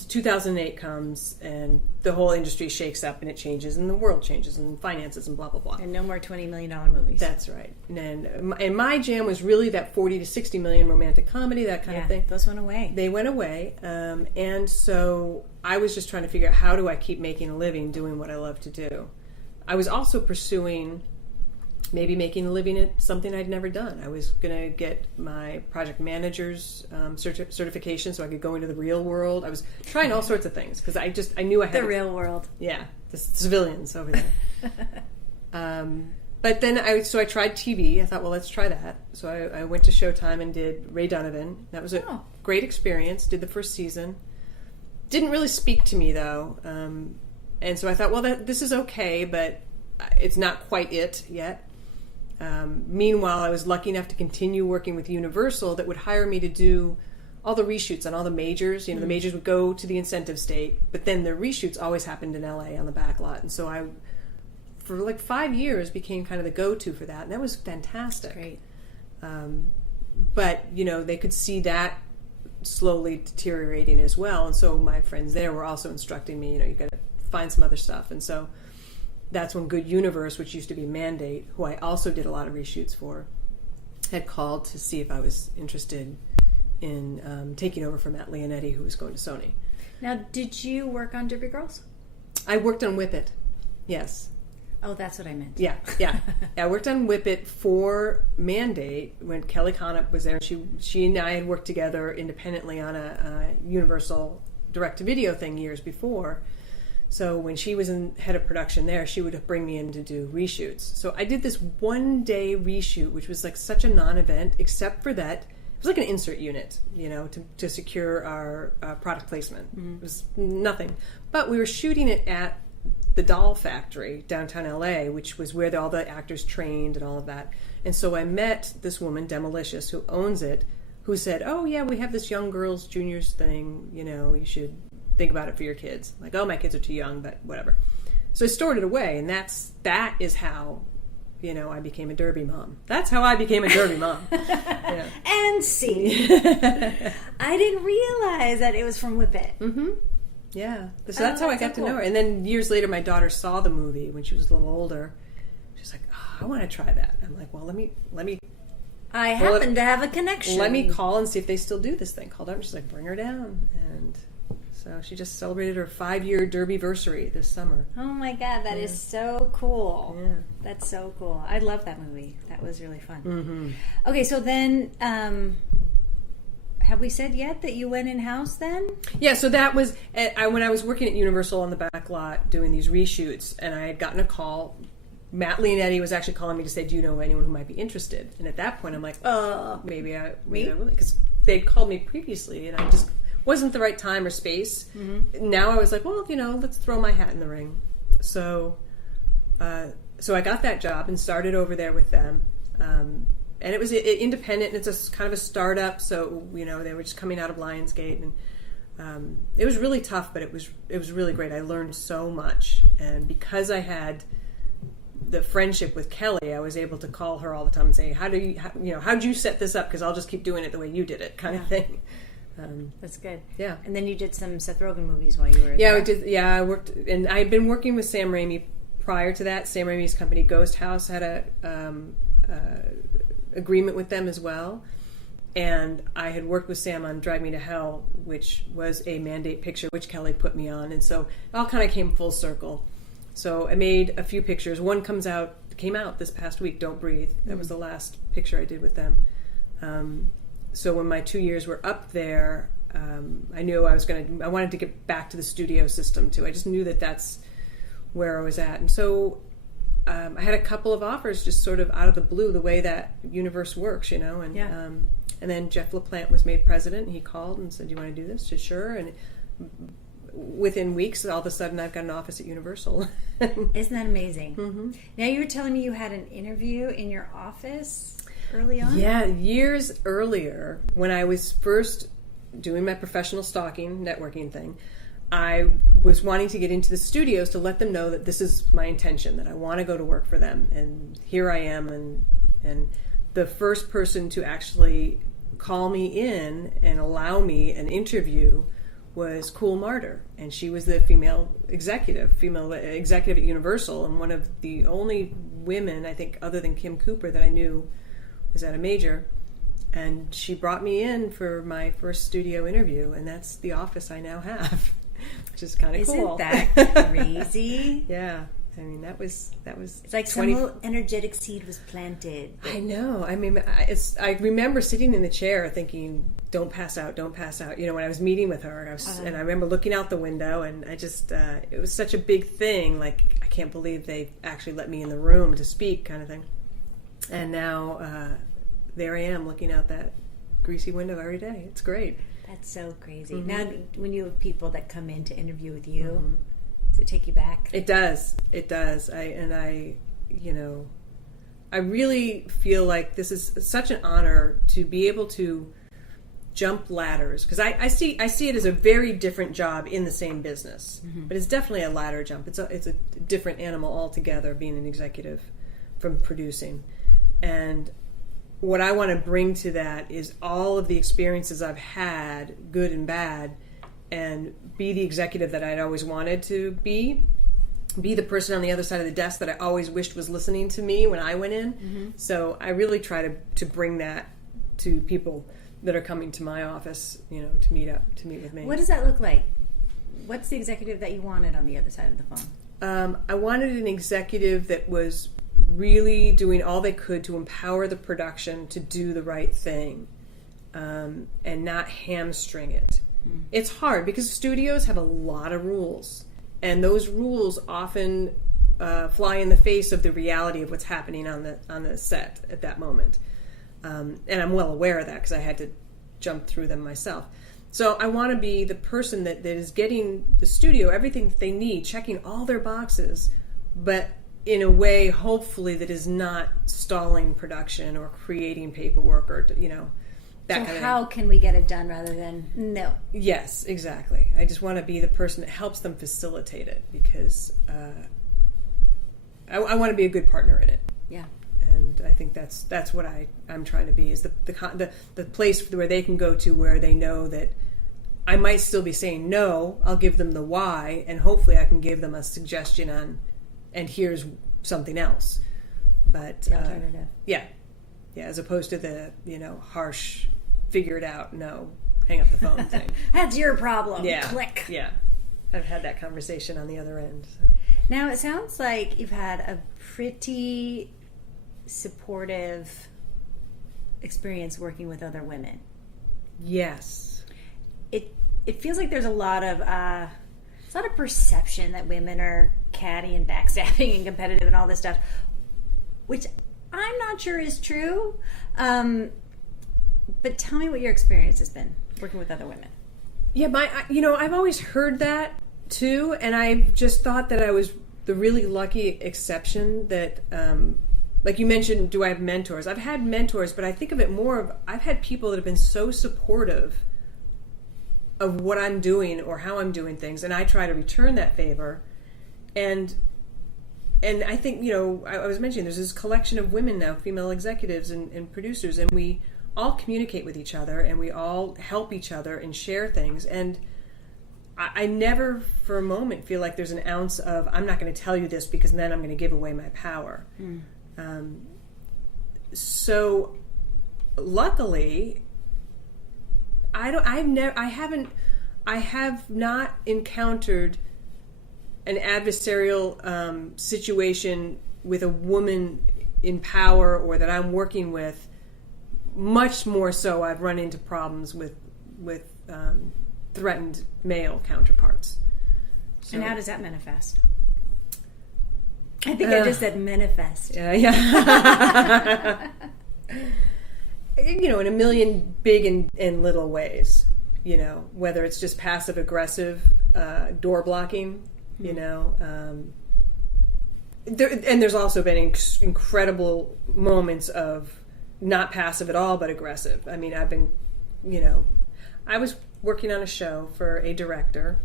2008 comes and the whole industry shakes up and it changes and the world changes and finances and blah, blah, blah. And no more $20 million movies. That's right. And my jam was really that 40 to 60 million romantic comedy, that kind of thing. Those went away. They went away. And so I was just trying to figure out, how do I keep making a living doing what I love to do? I was also pursuing maybe making a living at something I'd never done. I was going to get my project manager's certification so I could go into the real world. I was trying all sorts of things because I knew I had the real world. Yeah, the civilians over there. But then I tried TV. I thought, well, let's try that. So I went to Showtime and did Ray Donovan. That was a great experience. Did the first season. Didn't really speak to me though, and so I thought, well, this is okay, but it's not quite it yet. Meanwhile, I was lucky enough to continue working with Universal that would hire me to do all the reshoots on all the majors. The majors would go to the incentive state, but then the reshoots always happened in LA on the back lot. And so I, for like 5 years, became kind of the go-to for that. And that was fantastic. Great. But, they could see that slowly deteriorating as well. And so my friends there were also instructing me, you got to find some other stuff. And so that's when Good Universe, which used to be Mandate, who I also did a lot of reshoots for, had called to see if I was interested in taking over for Matt Leonetti, who was going to Sony. Now, did you work on Derby Girls? I worked on Whip It, yes. Oh, that's what I meant. Yeah. I worked on Whip It for Mandate when Kelly Conop was there. She and I had worked together independently on a Universal direct-to-video thing years before. So when she was head of production there, she would bring me in to do reshoots. So I did this 1-day reshoot, which was like such a non-event, except for that it was like an insert unit, to secure our product placement. Mm-hmm. It was nothing. But we were shooting it at the Doll Factory, downtown LA, which was where all the actors trained and all of that. And so I met this woman, Demolicious, who owns it, who said, oh yeah, we have this young girls juniors thing, you should think about it for your kids. Like, oh, my kids are too young, but whatever. So I stored it away, and that is how, I became a Derby mom. That's how I became a Derby mom. Yeah. And see, I didn't realize that it was from Whip It. Mm-hmm. Yeah. So that's how I got to know her. And then years later, my daughter saw the movie when she was a little older. She's like, oh, I want to try that. I'm like, well, let me. I happen to have a connection. Let me call and see if they still do this thing. Called up, and she's like, bring her down. And so she just celebrated her 5-year Derby-versary this summer. Oh my God, that is so cool. Yeah. That's so cool. I love that movie. That was really fun. Mm-hmm. Okay, so then, have we said yet that you went in-house then? Yeah, so that was, when I was working at Universal on the back lot doing these reshoots, and I had gotten a call. Matt Leonetti was actually calling me to say, do you know anyone who might be interested? And at that point, I'm like, maybe I will. Because they'd called me previously, and I just wasn't the right time or space. Mm-hmm. Now I was like, well, let's throw my hat in the ring. So I got that job and started over there with them. And it was independent, and it's a kind of a startup. So they were just coming out of Lionsgate, and it was really tough, but it was really great. I learned so much, and because I had the friendship with Kelly, I was able to call her all the time and say, how'd you set this up? Because I'll just keep doing it the way you did it, kind of thing. That's good. Yeah. And then you did some Seth Rogen movies while you were there. I did. Yeah, I worked, and I had been working with Sam Raimi prior to that. Sam Raimi's company Ghost House had a agreement with them as well, and I had worked with Sam on Drive Me to Hell, which was a Mandate picture, which Kelly put me on, and so it all kind of came full circle. So I made a few pictures. One came out this past week. Don't Breathe. That was the last picture I did with them. So when my 2 years were up there, I knew I wanted to get back to the studio system too. I just knew that's where I was at. And so I had a couple of offers just sort of out of the blue, the way that universe works, and then Jeff LaPlante was made president, and he called and said, "Do you want to do this?" I said, "Sure." And within weeks, all of a sudden, I've got an office at Universal. Isn't that amazing? Mm-hmm. Now, you were telling me you had an interview in your office early on? Yeah, years earlier, when I was first doing my professional stalking, networking thing, I was wanting to get into the studios to let them know that this is my intention, that I want to go to work for them. And here I am. And the first person to actually call me in and allow me an interview was Kool Marder, and she was the female executive at Universal, and one of the only women, I think, other than Kim Cooper, that I knew was at a major. And she brought me in for my first studio interview, and that's the office I now have, which is kind of cool. Isn't that crazy? Yeah. I mean, that was. It's like some little energetic seed was planted. I know. I mean, I remember sitting in the chair thinking, "Don't pass out, don't pass out." When I was meeting with her, and I remember looking out the window, and I just, it was such a big thing. Like, I can't believe they actually let me in the room to speak, kind of thing. And now, there I am looking out that greasy window every day. It's great. That's so crazy. Mm-hmm. Now, when you have people that come in to interview with you. Mm-hmm. Does it take you back? It does. I really feel like this is such an honor to be able to jump ladders, because I see it as a very different job in the same business, mm-hmm. but it's definitely a ladder jump. It's a different animal altogether, being an executive from producing. And what I want to bring to that is all of the experiences I've had, good and bad, and be the executive that I'd always wanted to be the person on the other side of the desk that I always wished was listening to me when I went in. Mm-hmm. So I really try to bring that to people that are coming to my office, to meet with me. What does that look like? What's the executive that you wanted on the other side of the phone? I wanted an executive that was really doing all they could to empower the production to do the right thing, and not hamstring it. It's hard because studios have a lot of rules, and those rules often fly in the face of the reality of what's happening on the set at that moment. And I'm well aware of that because I had to jump through them myself. So I want to be the person that is getting the studio everything that they need, checking all their boxes, but in a way, hopefully, that is not stalling production or creating paperwork or, that kind of how can we get it done rather than no? Yes, exactly. I just want to be the person that helps them facilitate it, because I want to be a good partner in it. Yeah. And I think that's what I'm trying to be, is the place where they can go to, where they know that I might still be saying no. I'll give them the why, and hopefully I can give them a suggestion on, and here's something else. But the alternative. Yeah, as opposed to the harsh, figure it out, no, hang up the phone thing. That's your problem. Yeah. Click. Yeah, I've had that conversation on the other end. So. Now, it sounds like you've had a pretty supportive experience working with other women. Yes. It feels like there's a lot of perception that women are catty and backstabbing and competitive and all this stuff, which I'm not sure is true. But tell me what your experience has been working with other women. Yeah, I've always heard that too, and I've just thought that I was the really lucky exception that, like you mentioned, do I have mentors? I've had mentors, but I think of it more of, I've had people that have been so supportive of what I'm doing or how I'm doing things, and I try to return that favor. And I think, I was mentioning there's this collection of women now, female executives and producers, and we all communicate with each other, and we all help each other and share things. And I never for a moment feel like there's an ounce of, I'm not going to tell you this because then I'm going to give away my power. So luckily, I have not encountered an adversarial situation with a woman in power or that I'm working with. Much more so, I've run into problems with threatened male counterparts. So, and how does that manifest? I think I just said manifest. Yeah. In a million big and little ways, whether it's just passive aggressive door blocking, there's also been incredible moments of not passive at all, but aggressive. I mean, I've been, I was working on a show for a director.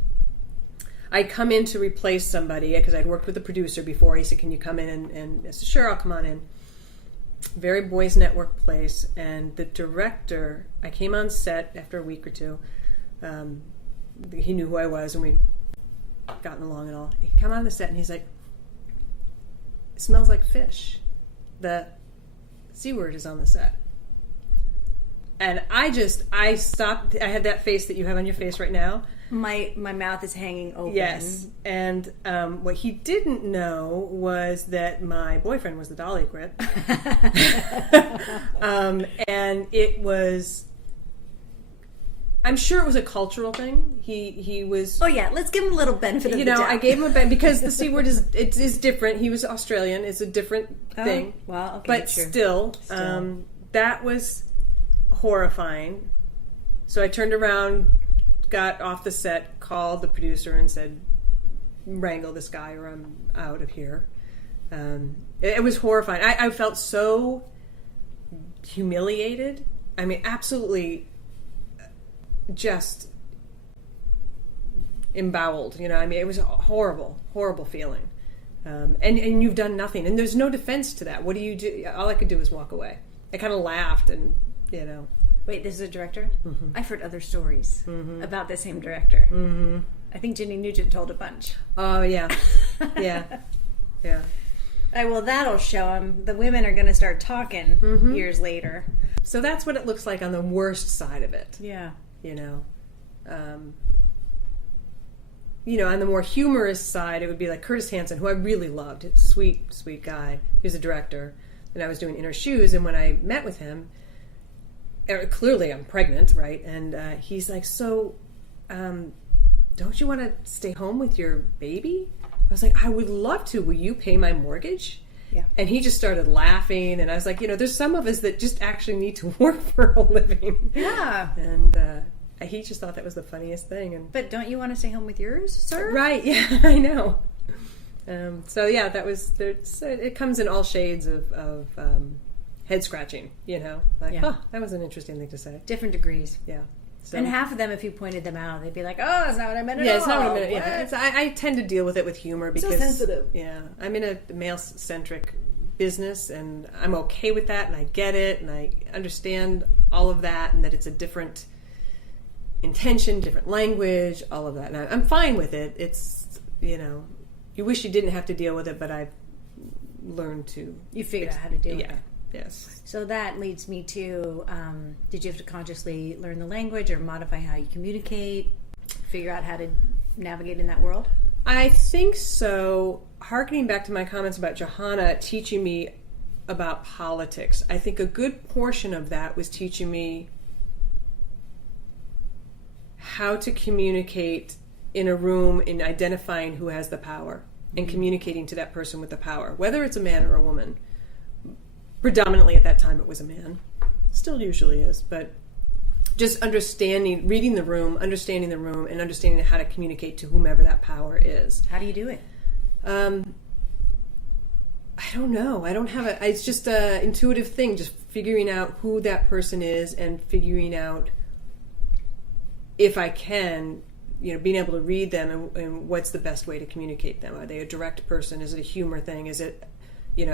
I'd come in to replace somebody because I'd worked with the producer before. He said, "Can you come in?" And I said, "Sure, I'll come on in." Very boys network place. And the director, I came on set after a week or two. He knew who I was and we'd gotten along and all. He came on the set and he's like, "It smells like fish. The C word is on the set." And I stopped. I had that face that you have on your face right now. My mouth is hanging open. Yes. And what he didn't know was that my boyfriend was the dolly grip. And it was, I'm sure it was a cultural thing. He was... Oh yeah, let's give him a little benefit of the doubt. I gave him a benefit because the C word is different. He was Australian. It's a different thing. Well, okay, but sure. Still. That was horrifying. So I turned around, got off the set, called the producer and said, "Wrangle this guy or I'm out of here." It was horrifying. I felt so humiliated. I mean, absolutely just emboweled. I mean, it was a horrible, horrible feeling. And you've done nothing. And there's no defense to that. What do you do? All I could do was walk away. I kind of laughed and, Wait, this is a director? Mm-hmm. I've heard other stories about the same director. Mm-hmm. I think Ginny Nugent told a bunch. Oh, yeah. Yeah. Yeah. Well, that'll show him. The women are going to start talking years later. So that's what it looks like on the worst side of it. Yeah. On the more humorous side, it would be like Curtis Hanson, who I really loved. Sweet, sweet guy. He was a director. And I was doing Inner Shoes, and when I met with him, clearly I'm pregnant, right? And he's like, "So, don't you want to stay home with your baby?" I was like, "I would love to. Will you pay my mortgage?" Yeah. And he just started laughing, and I was like, there's some of us that just actually need to work for a living. Yeah. And he just thought that was the funniest thing. But don't you want to stay home with yours, sir? Right, yeah, I know. So yeah, that was, it comes in all shades of head scratching, that was an interesting thing to say. Different degrees. Yeah. So, and half of them, if you pointed them out, they'd be like, "Oh, that's not what I meant at all." Yeah, it's not what I meant. Yeah, I tend to deal with it with humor because so sensitive. Yeah, I'm in a male-centric business, and I'm okay with that, and I get it, and I understand all of that, and that it's a different intention, different language, all of that, and I'm fine with it. It's you wish you didn't have to deal with it, but I've learned to. You figured out how to deal with it. Yes. So that leads me to, did you have to consciously learn the language or modify how you communicate, figure out how to navigate in that world? I think so. Harkening back to my comments about Johanna teaching me about politics, I think a good portion of that was teaching me how to communicate in a room in identifying who has the power and communicating to that person with the power, whether it's a man or a woman. Predominantly at that time it was a man. Still usually is, but just reading the room, understanding the room, and understanding how to communicate to whomever that power is. How do you do it? I don't know. I don't have it's just an intuitive thing, just figuring out who that person is and figuring out if I can, being able to read them and what's the best way to communicate them. Are they a direct person? Is it a humor thing? Is it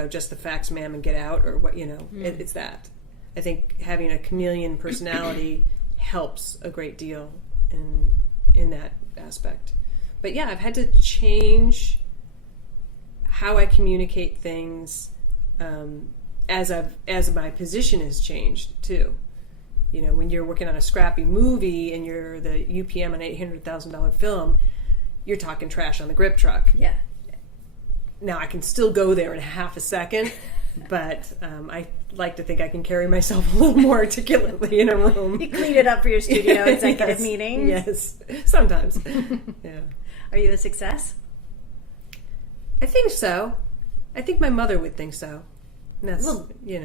just the facts, ma'am, and get out, or what, it's that. I think having a chameleon personality helps a great deal in that aspect. But yeah, I've had to change how I communicate things as my position has changed too. When you're working on a scrappy movie and you're the UPM on an $800,000 film, you're talking trash on the grip truck. Yeah. Now, I can still go there in half a second, but I like to think I can carry myself a little more articulately in a room. You clean it up for your studio executive meetings? Yes, sometimes. Yeah. Are you a success? I think so. I think my mother would think so. And that's,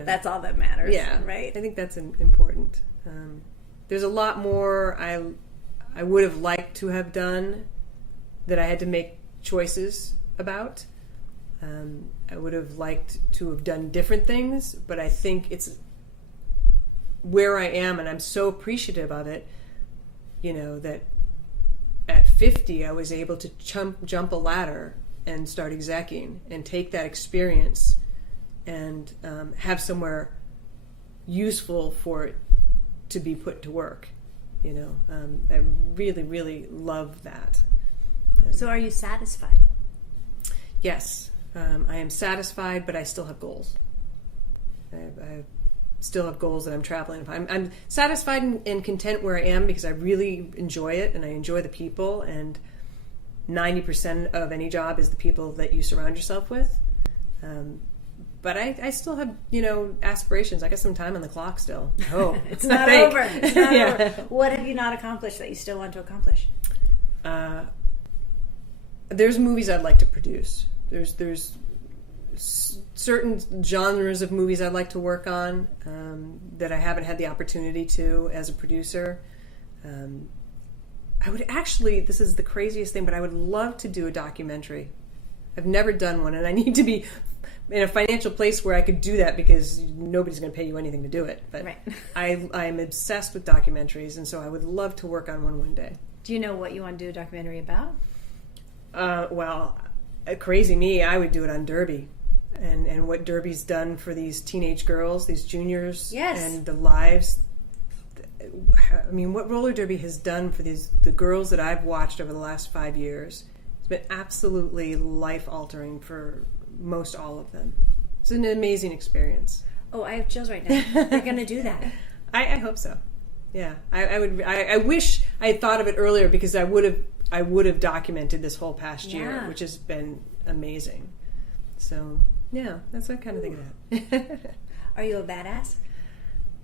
that's all that matters. Yeah, right. I think that's important. There's a lot more I would have liked to have done that I had to make choices about. I would have liked to have done different things, but I think it's where I am, and I'm so appreciative of it, that at 50 I was able to jump a ladder and start execing and take that experience and have somewhere useful for it to be put to work. I really, really love that. So are you satisfied? Yes, I am satisfied, but I still have goals. I still have goals that I'm traveling. I'm satisfied and content where I am because I really enjoy it and I enjoy the people, and 90% of any job is the people that you surround yourself with. But I still have, aspirations. I got some time on the clock still. Oh, it's not over. It's not over. What have you not accomplished that you still want to accomplish? There's movies I'd like to produce. There's certain genres of movies I'd like to work on that I haven't had the opportunity to as a producer. I would actually, this is the craziest thing, but I would love to do a documentary. I've never done one, and I need to be in a financial place where I could do that because nobody's going to pay you anything to do it. But right. I'm obsessed with documentaries, and so I would love to work on one day. Do you know what you want to do a documentary about? Well, crazy me, I would do it on Derby. And what Derby's done for these teenage girls, these juniors, yes, and the lives. I mean, what roller derby has done for the girls that I've watched over the last 5 years, it's been absolutely life-altering for most all of them. It's an amazing experience. Oh, I have chills right now. They're going to do that. I hope so. Yeah, I wish I had thought of it earlier because I would have documented this whole past year, which has been amazing. So. Yeah, that's what I kind of think of that. Are you a badass?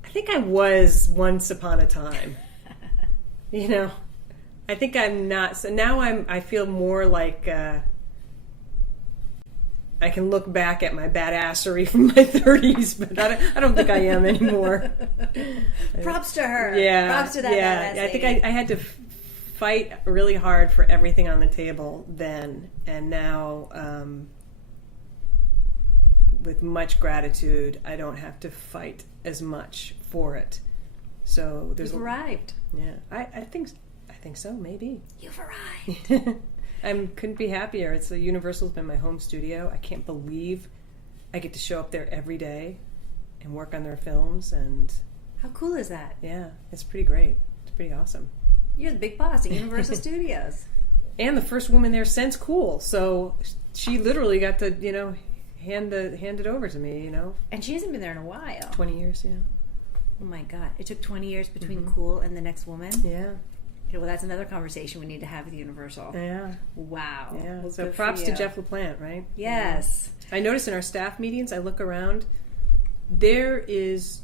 I think I was once upon a time. I think I'm not. So now I feel more like I can look back at my badassery from my 30s, but I don't think I am anymore. Props to her. Yeah. Props to that badass lady. I think I had to fight really hard for everything on the table then, and now... with much gratitude, I don't have to fight as much for it. So you've arrived. Yeah, I think so. Maybe you've arrived. I couldn't be happier. Universal's been my home studio. I can't believe I get to show up there every day and work on their films. And how cool is that? Yeah, it's pretty great. It's pretty awesome. You're the big boss at Universal Studios, and the first woman there since Kool. So she literally got to hand it over to me, And she hasn't been there in a while. 20 years, yeah. Oh my God. It took 20 years between Kool and the next woman? Yeah. Well, that's another conversation we need to have with Universal. Yeah. Wow. Yeah. Well, so props to Jeff LaPlante, right? Yes. I notice in our staff meetings, I look around, there is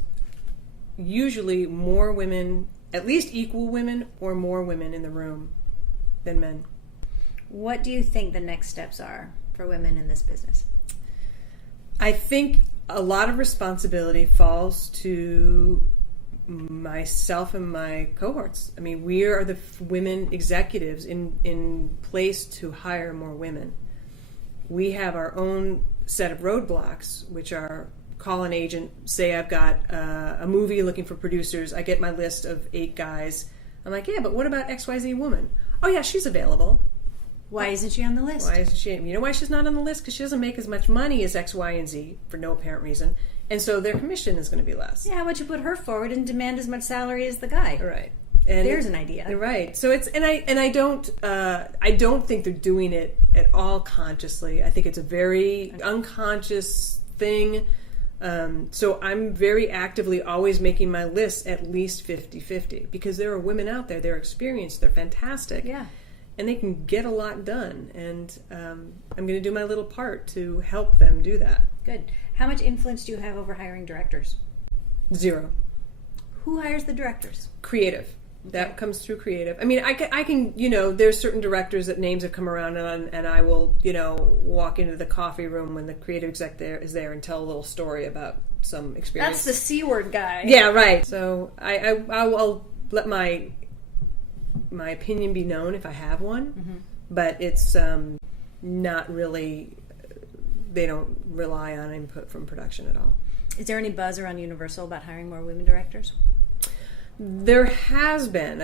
usually more women, at least equal women or more women in the room than men. What do you think the next steps are for women in this business? I think a lot of responsibility falls to myself and my cohorts. I mean, we are the women executives in place to hire more women. We have our own set of roadblocks, which are call an agent, say I've got a movie looking for producers. I get my list of 8 guys. I'm like, yeah, but what about XYZ woman? Oh, yeah, she's available. Why isn't she on the list? Why isn't she? You know why she's not on the list? Because she doesn't make as much money as X, Y, and Z for no apparent reason. And so their commission is going to be less. Yeah, how about you put her forward and demand as much salary as the guy? Right. And there's an idea. Right. So it's I don't think they're doing it at all consciously. I think it's a very unconscious thing. So I'm very actively always making my list at least 50-50 because there are women out there. They're experienced. They're fantastic. Yeah. And they can get a lot done. And I'm going to do my little part to help them do that. Good. How much influence do you have over hiring directors? 0. Who hires the directors? Creative. That comes through creative. I mean, I can, there's certain directors that names have come around and I will, walk into the coffee room when the creative exec is there and tell a little story about some experience. That's the C word guy. Yeah, right. So I'll let my opinion be known if I have one, but it's not really, they don't rely on input from production at all. Is there any buzz around Universal about hiring more women directors? There has been,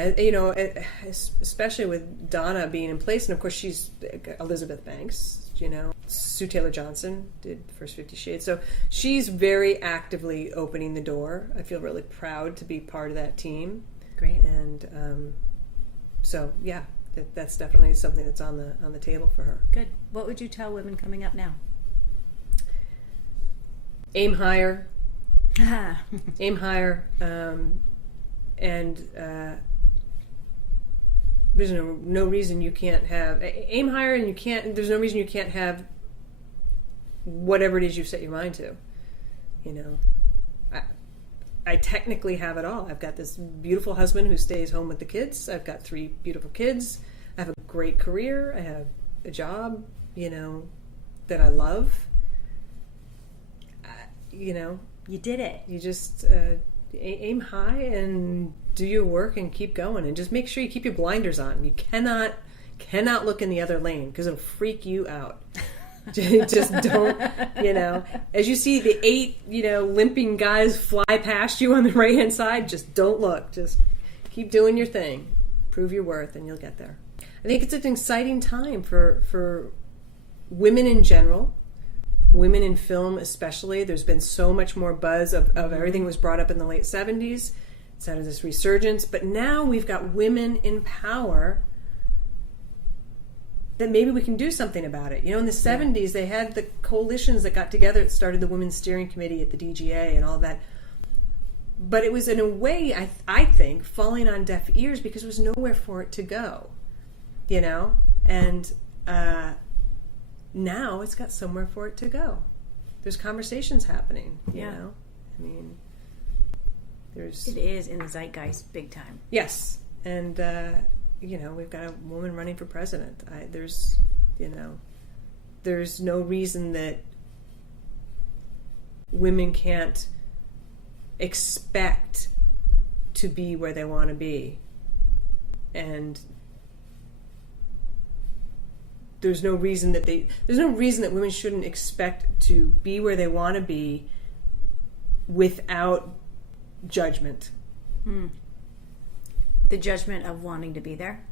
especially with Donna being in place, and of course she's Elizabeth Banks, Sue Taylor-Johnson did First 50 Shades, so she's very actively opening the door. I feel really proud to be part of that team. Great. And so yeah, that's definitely something that's on the table for her. Good. What would you tell women coming up now? Aim higher. Aim higher. And there's no reason you can't have aim higher, and there's no reason you can't have whatever it is you set your mind to. I technically have it all. I've got this beautiful husband who stays home with the kids. I've got 3 beautiful kids. I have a great career. I have a job, that I love. You did it. You just aim high and do your work and keep going, and just make sure you keep your blinders on. You cannot look in the other lane because it'll freak you out. Just don't, as you see the 8, limping guys fly past you on the right hand side, just don't look. Just keep doing your thing. Prove your worth and you'll get there. I think it's an exciting time for women in general. Women in film especially. There's been so much more buzz of everything was brought up in the late 70s. It's out of this resurgence. But now we've got women in power that maybe we can do something about it. In the 70s, they had the coalitions that got together that started the Women's Steering Committee at the DGA and all that. But it was in a way, I think, falling on deaf ears because there was nowhere for it to go. And now it's got somewhere for it to go. There's conversations happening, you know? I mean, it is in the zeitgeist big time. Yes. And, we've got a woman running for president. There's no reason that women can't expect to be where they want to be. And there's no reason that women shouldn't expect to be where they want to be without judgment. The judgment of wanting to be there?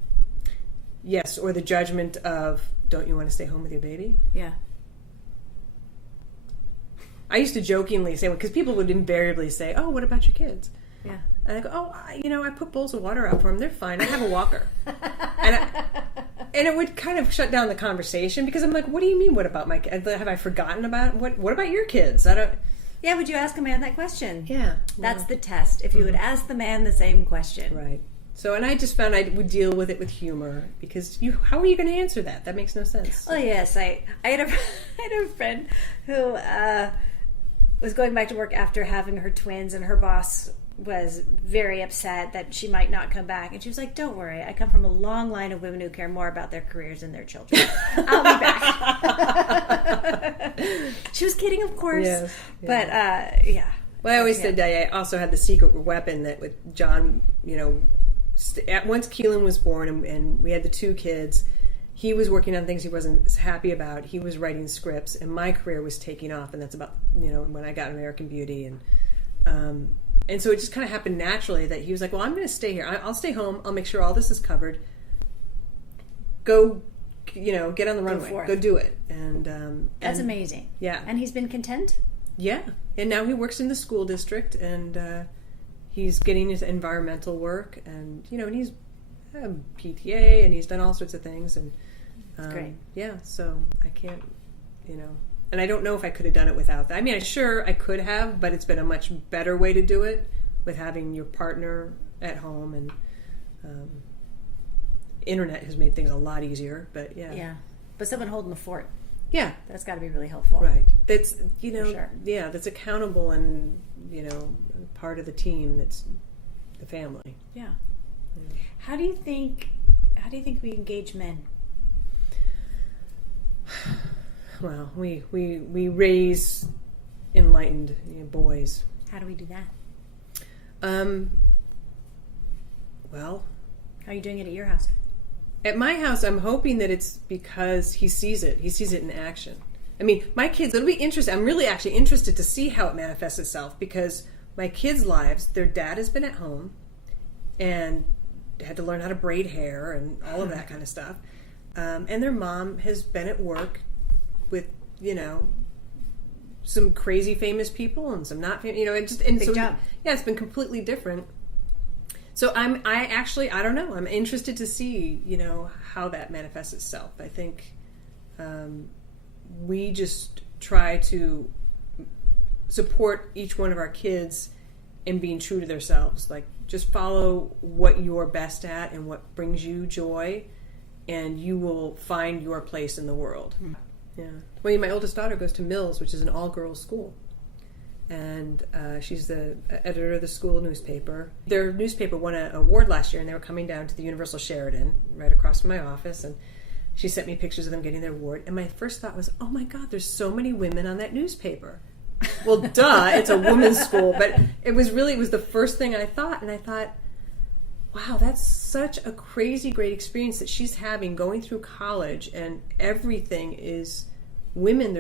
Yes, or the judgment of, don't you want to stay home with your baby? Yeah. I used to jokingly say, because people would invariably say, oh, what about your kids? Yeah. And I go, oh, I put bowls of water out for them. They're fine. I have a walker. And it would kind of shut down the conversation because I'm like, what do you mean, what about my kids? Have I forgotten about what about your kids? Yeah, would you ask a man that question? Yeah. That's the test. If you would ask the man the same question. Right. So, and I just found I would deal with it with humor because how are you going to answer that? That makes no sense. Well, yes, I had a friend who was going back to work after having her twins, and her boss was very upset that she might not come back. And she was like, don't worry, I come from a long line of women who care more about their careers than their children. I'll be back. She was kidding, of course. Yes, yeah. But, yeah. Well, I always said I also had the secret weapon that with John, once Keelan was born and we had the 2 kids, he was working on things he wasn't happy about. He was writing scripts, and my career was taking off. And that's about, when I got American Beauty. And so it just kind of happened naturally that he was like, well, I'm going to stay here. I'll stay home. I'll make sure all this is covered. Go, get on the runway. Go do it. And that's amazing. Yeah. And he's been content? Yeah. And now he works in the school district, and he's getting his environmental work, and, and he's PTA, and he's done all sorts of things. And that's great. Yeah. So I can't, and I don't know if I could have done it without that. I mean, sure, I could have, but it's been a much better way to do it with having your partner at home, and internet has made things a lot easier. But yeah. Yeah. But someone holding the fort. Yeah. That's got to be really helpful. Right. That's, sure. Yeah, that's accountable and, part of the team that's the family. Yeah. How do you think we engage men? Well, we raise enlightened boys. How do we do that? Well, how are you doing it at your house? At my house, I'm hoping that it's because he sees it. He sees it in action. I mean, my kids, it'll be interesting. I'm really actually interested to see how it manifests itself, because my kids' lives, their dad has been at home and had to learn how to braid hair and all of that kind of stuff. And their mom has been at work with, some crazy famous people and some not famous, Big job. Yeah, it's been completely different. So I don't know. I'm interested to see, how that manifests itself. I think we just try to support each one of our kids in being true to themselves. Like, just follow what you're best at and what brings you joy, and you will find your place in the world. Mm. Yeah. Well, my oldest daughter goes to Mills, which is an all-girls school. And she's the editor of the school newspaper. Their newspaper won an award last year, and they were coming down to the Universal Sheridan, right across from my office, and she sent me pictures of them getting their award. And my first thought was, oh my God, there's so many women on that newspaper. Well, duh, it's a women's school, but it was the first thing I thought, and I thought, wow, that's such a crazy great experience that she's having going through college, and everything is women.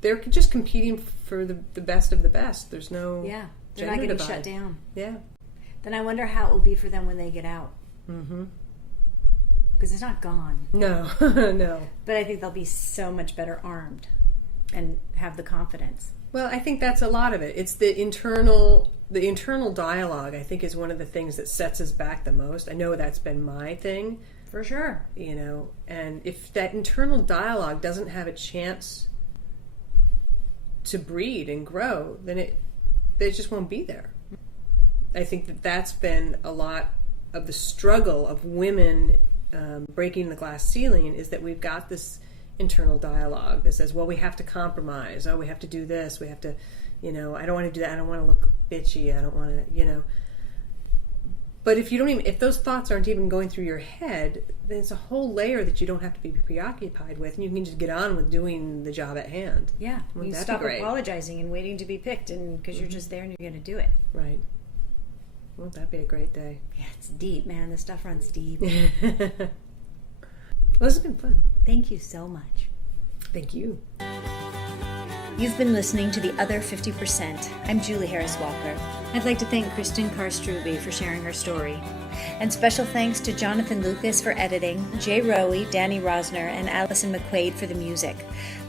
They're just competing for the best of the best. There's no they're not getting shut down. Yeah. Then I wonder how it will be for them when they get out. Mm-hmm. Because it's not gone. No, no. But I think they'll be so much better armed and have the confidence. Well, I think that's a lot of it. It's the internal dialogue, I think, is one of the things that sets us back the most. I know that's been my thing. For sure. And if that internal dialogue doesn't have a chance to breed and grow, then it just won't be there. I think that's been a lot of the struggle of women breaking the glass ceiling, is that we've got this internal dialogue that says, well, we have to compromise. Oh, we have to do this. We have to, I don't want to do that. I don't want to look bitchy. I don't want to, But if those thoughts aren't even going through your head, then it's a whole layer that you don't have to be preoccupied with, and you can just get on with doing the job at hand. Yeah, you stop apologizing and waiting to be picked, and because you're just there and you're going to do it. Right. Won't that be a great day? Yeah, it's deep, man. This stuff runs deep. Well, this has been fun. Thank you so much. Thank you. You've been listening to The Other 50%. I'm Julie Harris Walker. I'd like to thank Cristen Carr Strubbe for sharing her story. And special thanks to Jonathan Lucas for editing, Jay Rowe, Danny Rosner, and Allison McQuaid for the music.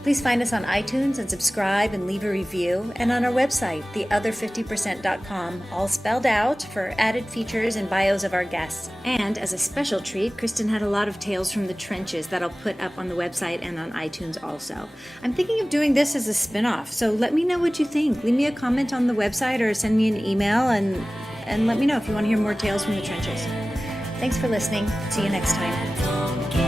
Please find us on iTunes and subscribe and leave a review, and on our website, theother50%.com, all spelled out, for added features and bios of our guests. And as a special treat, Cristen had a lot of tales from the trenches that I'll put up on the website and on iTunes also. I'm thinking of doing this as a spin-off, so let me know what you think. Leave me a comment on the website or send me an email, and let me know if you want to hear more tales from the trenches. Thanks for listening. See you next time.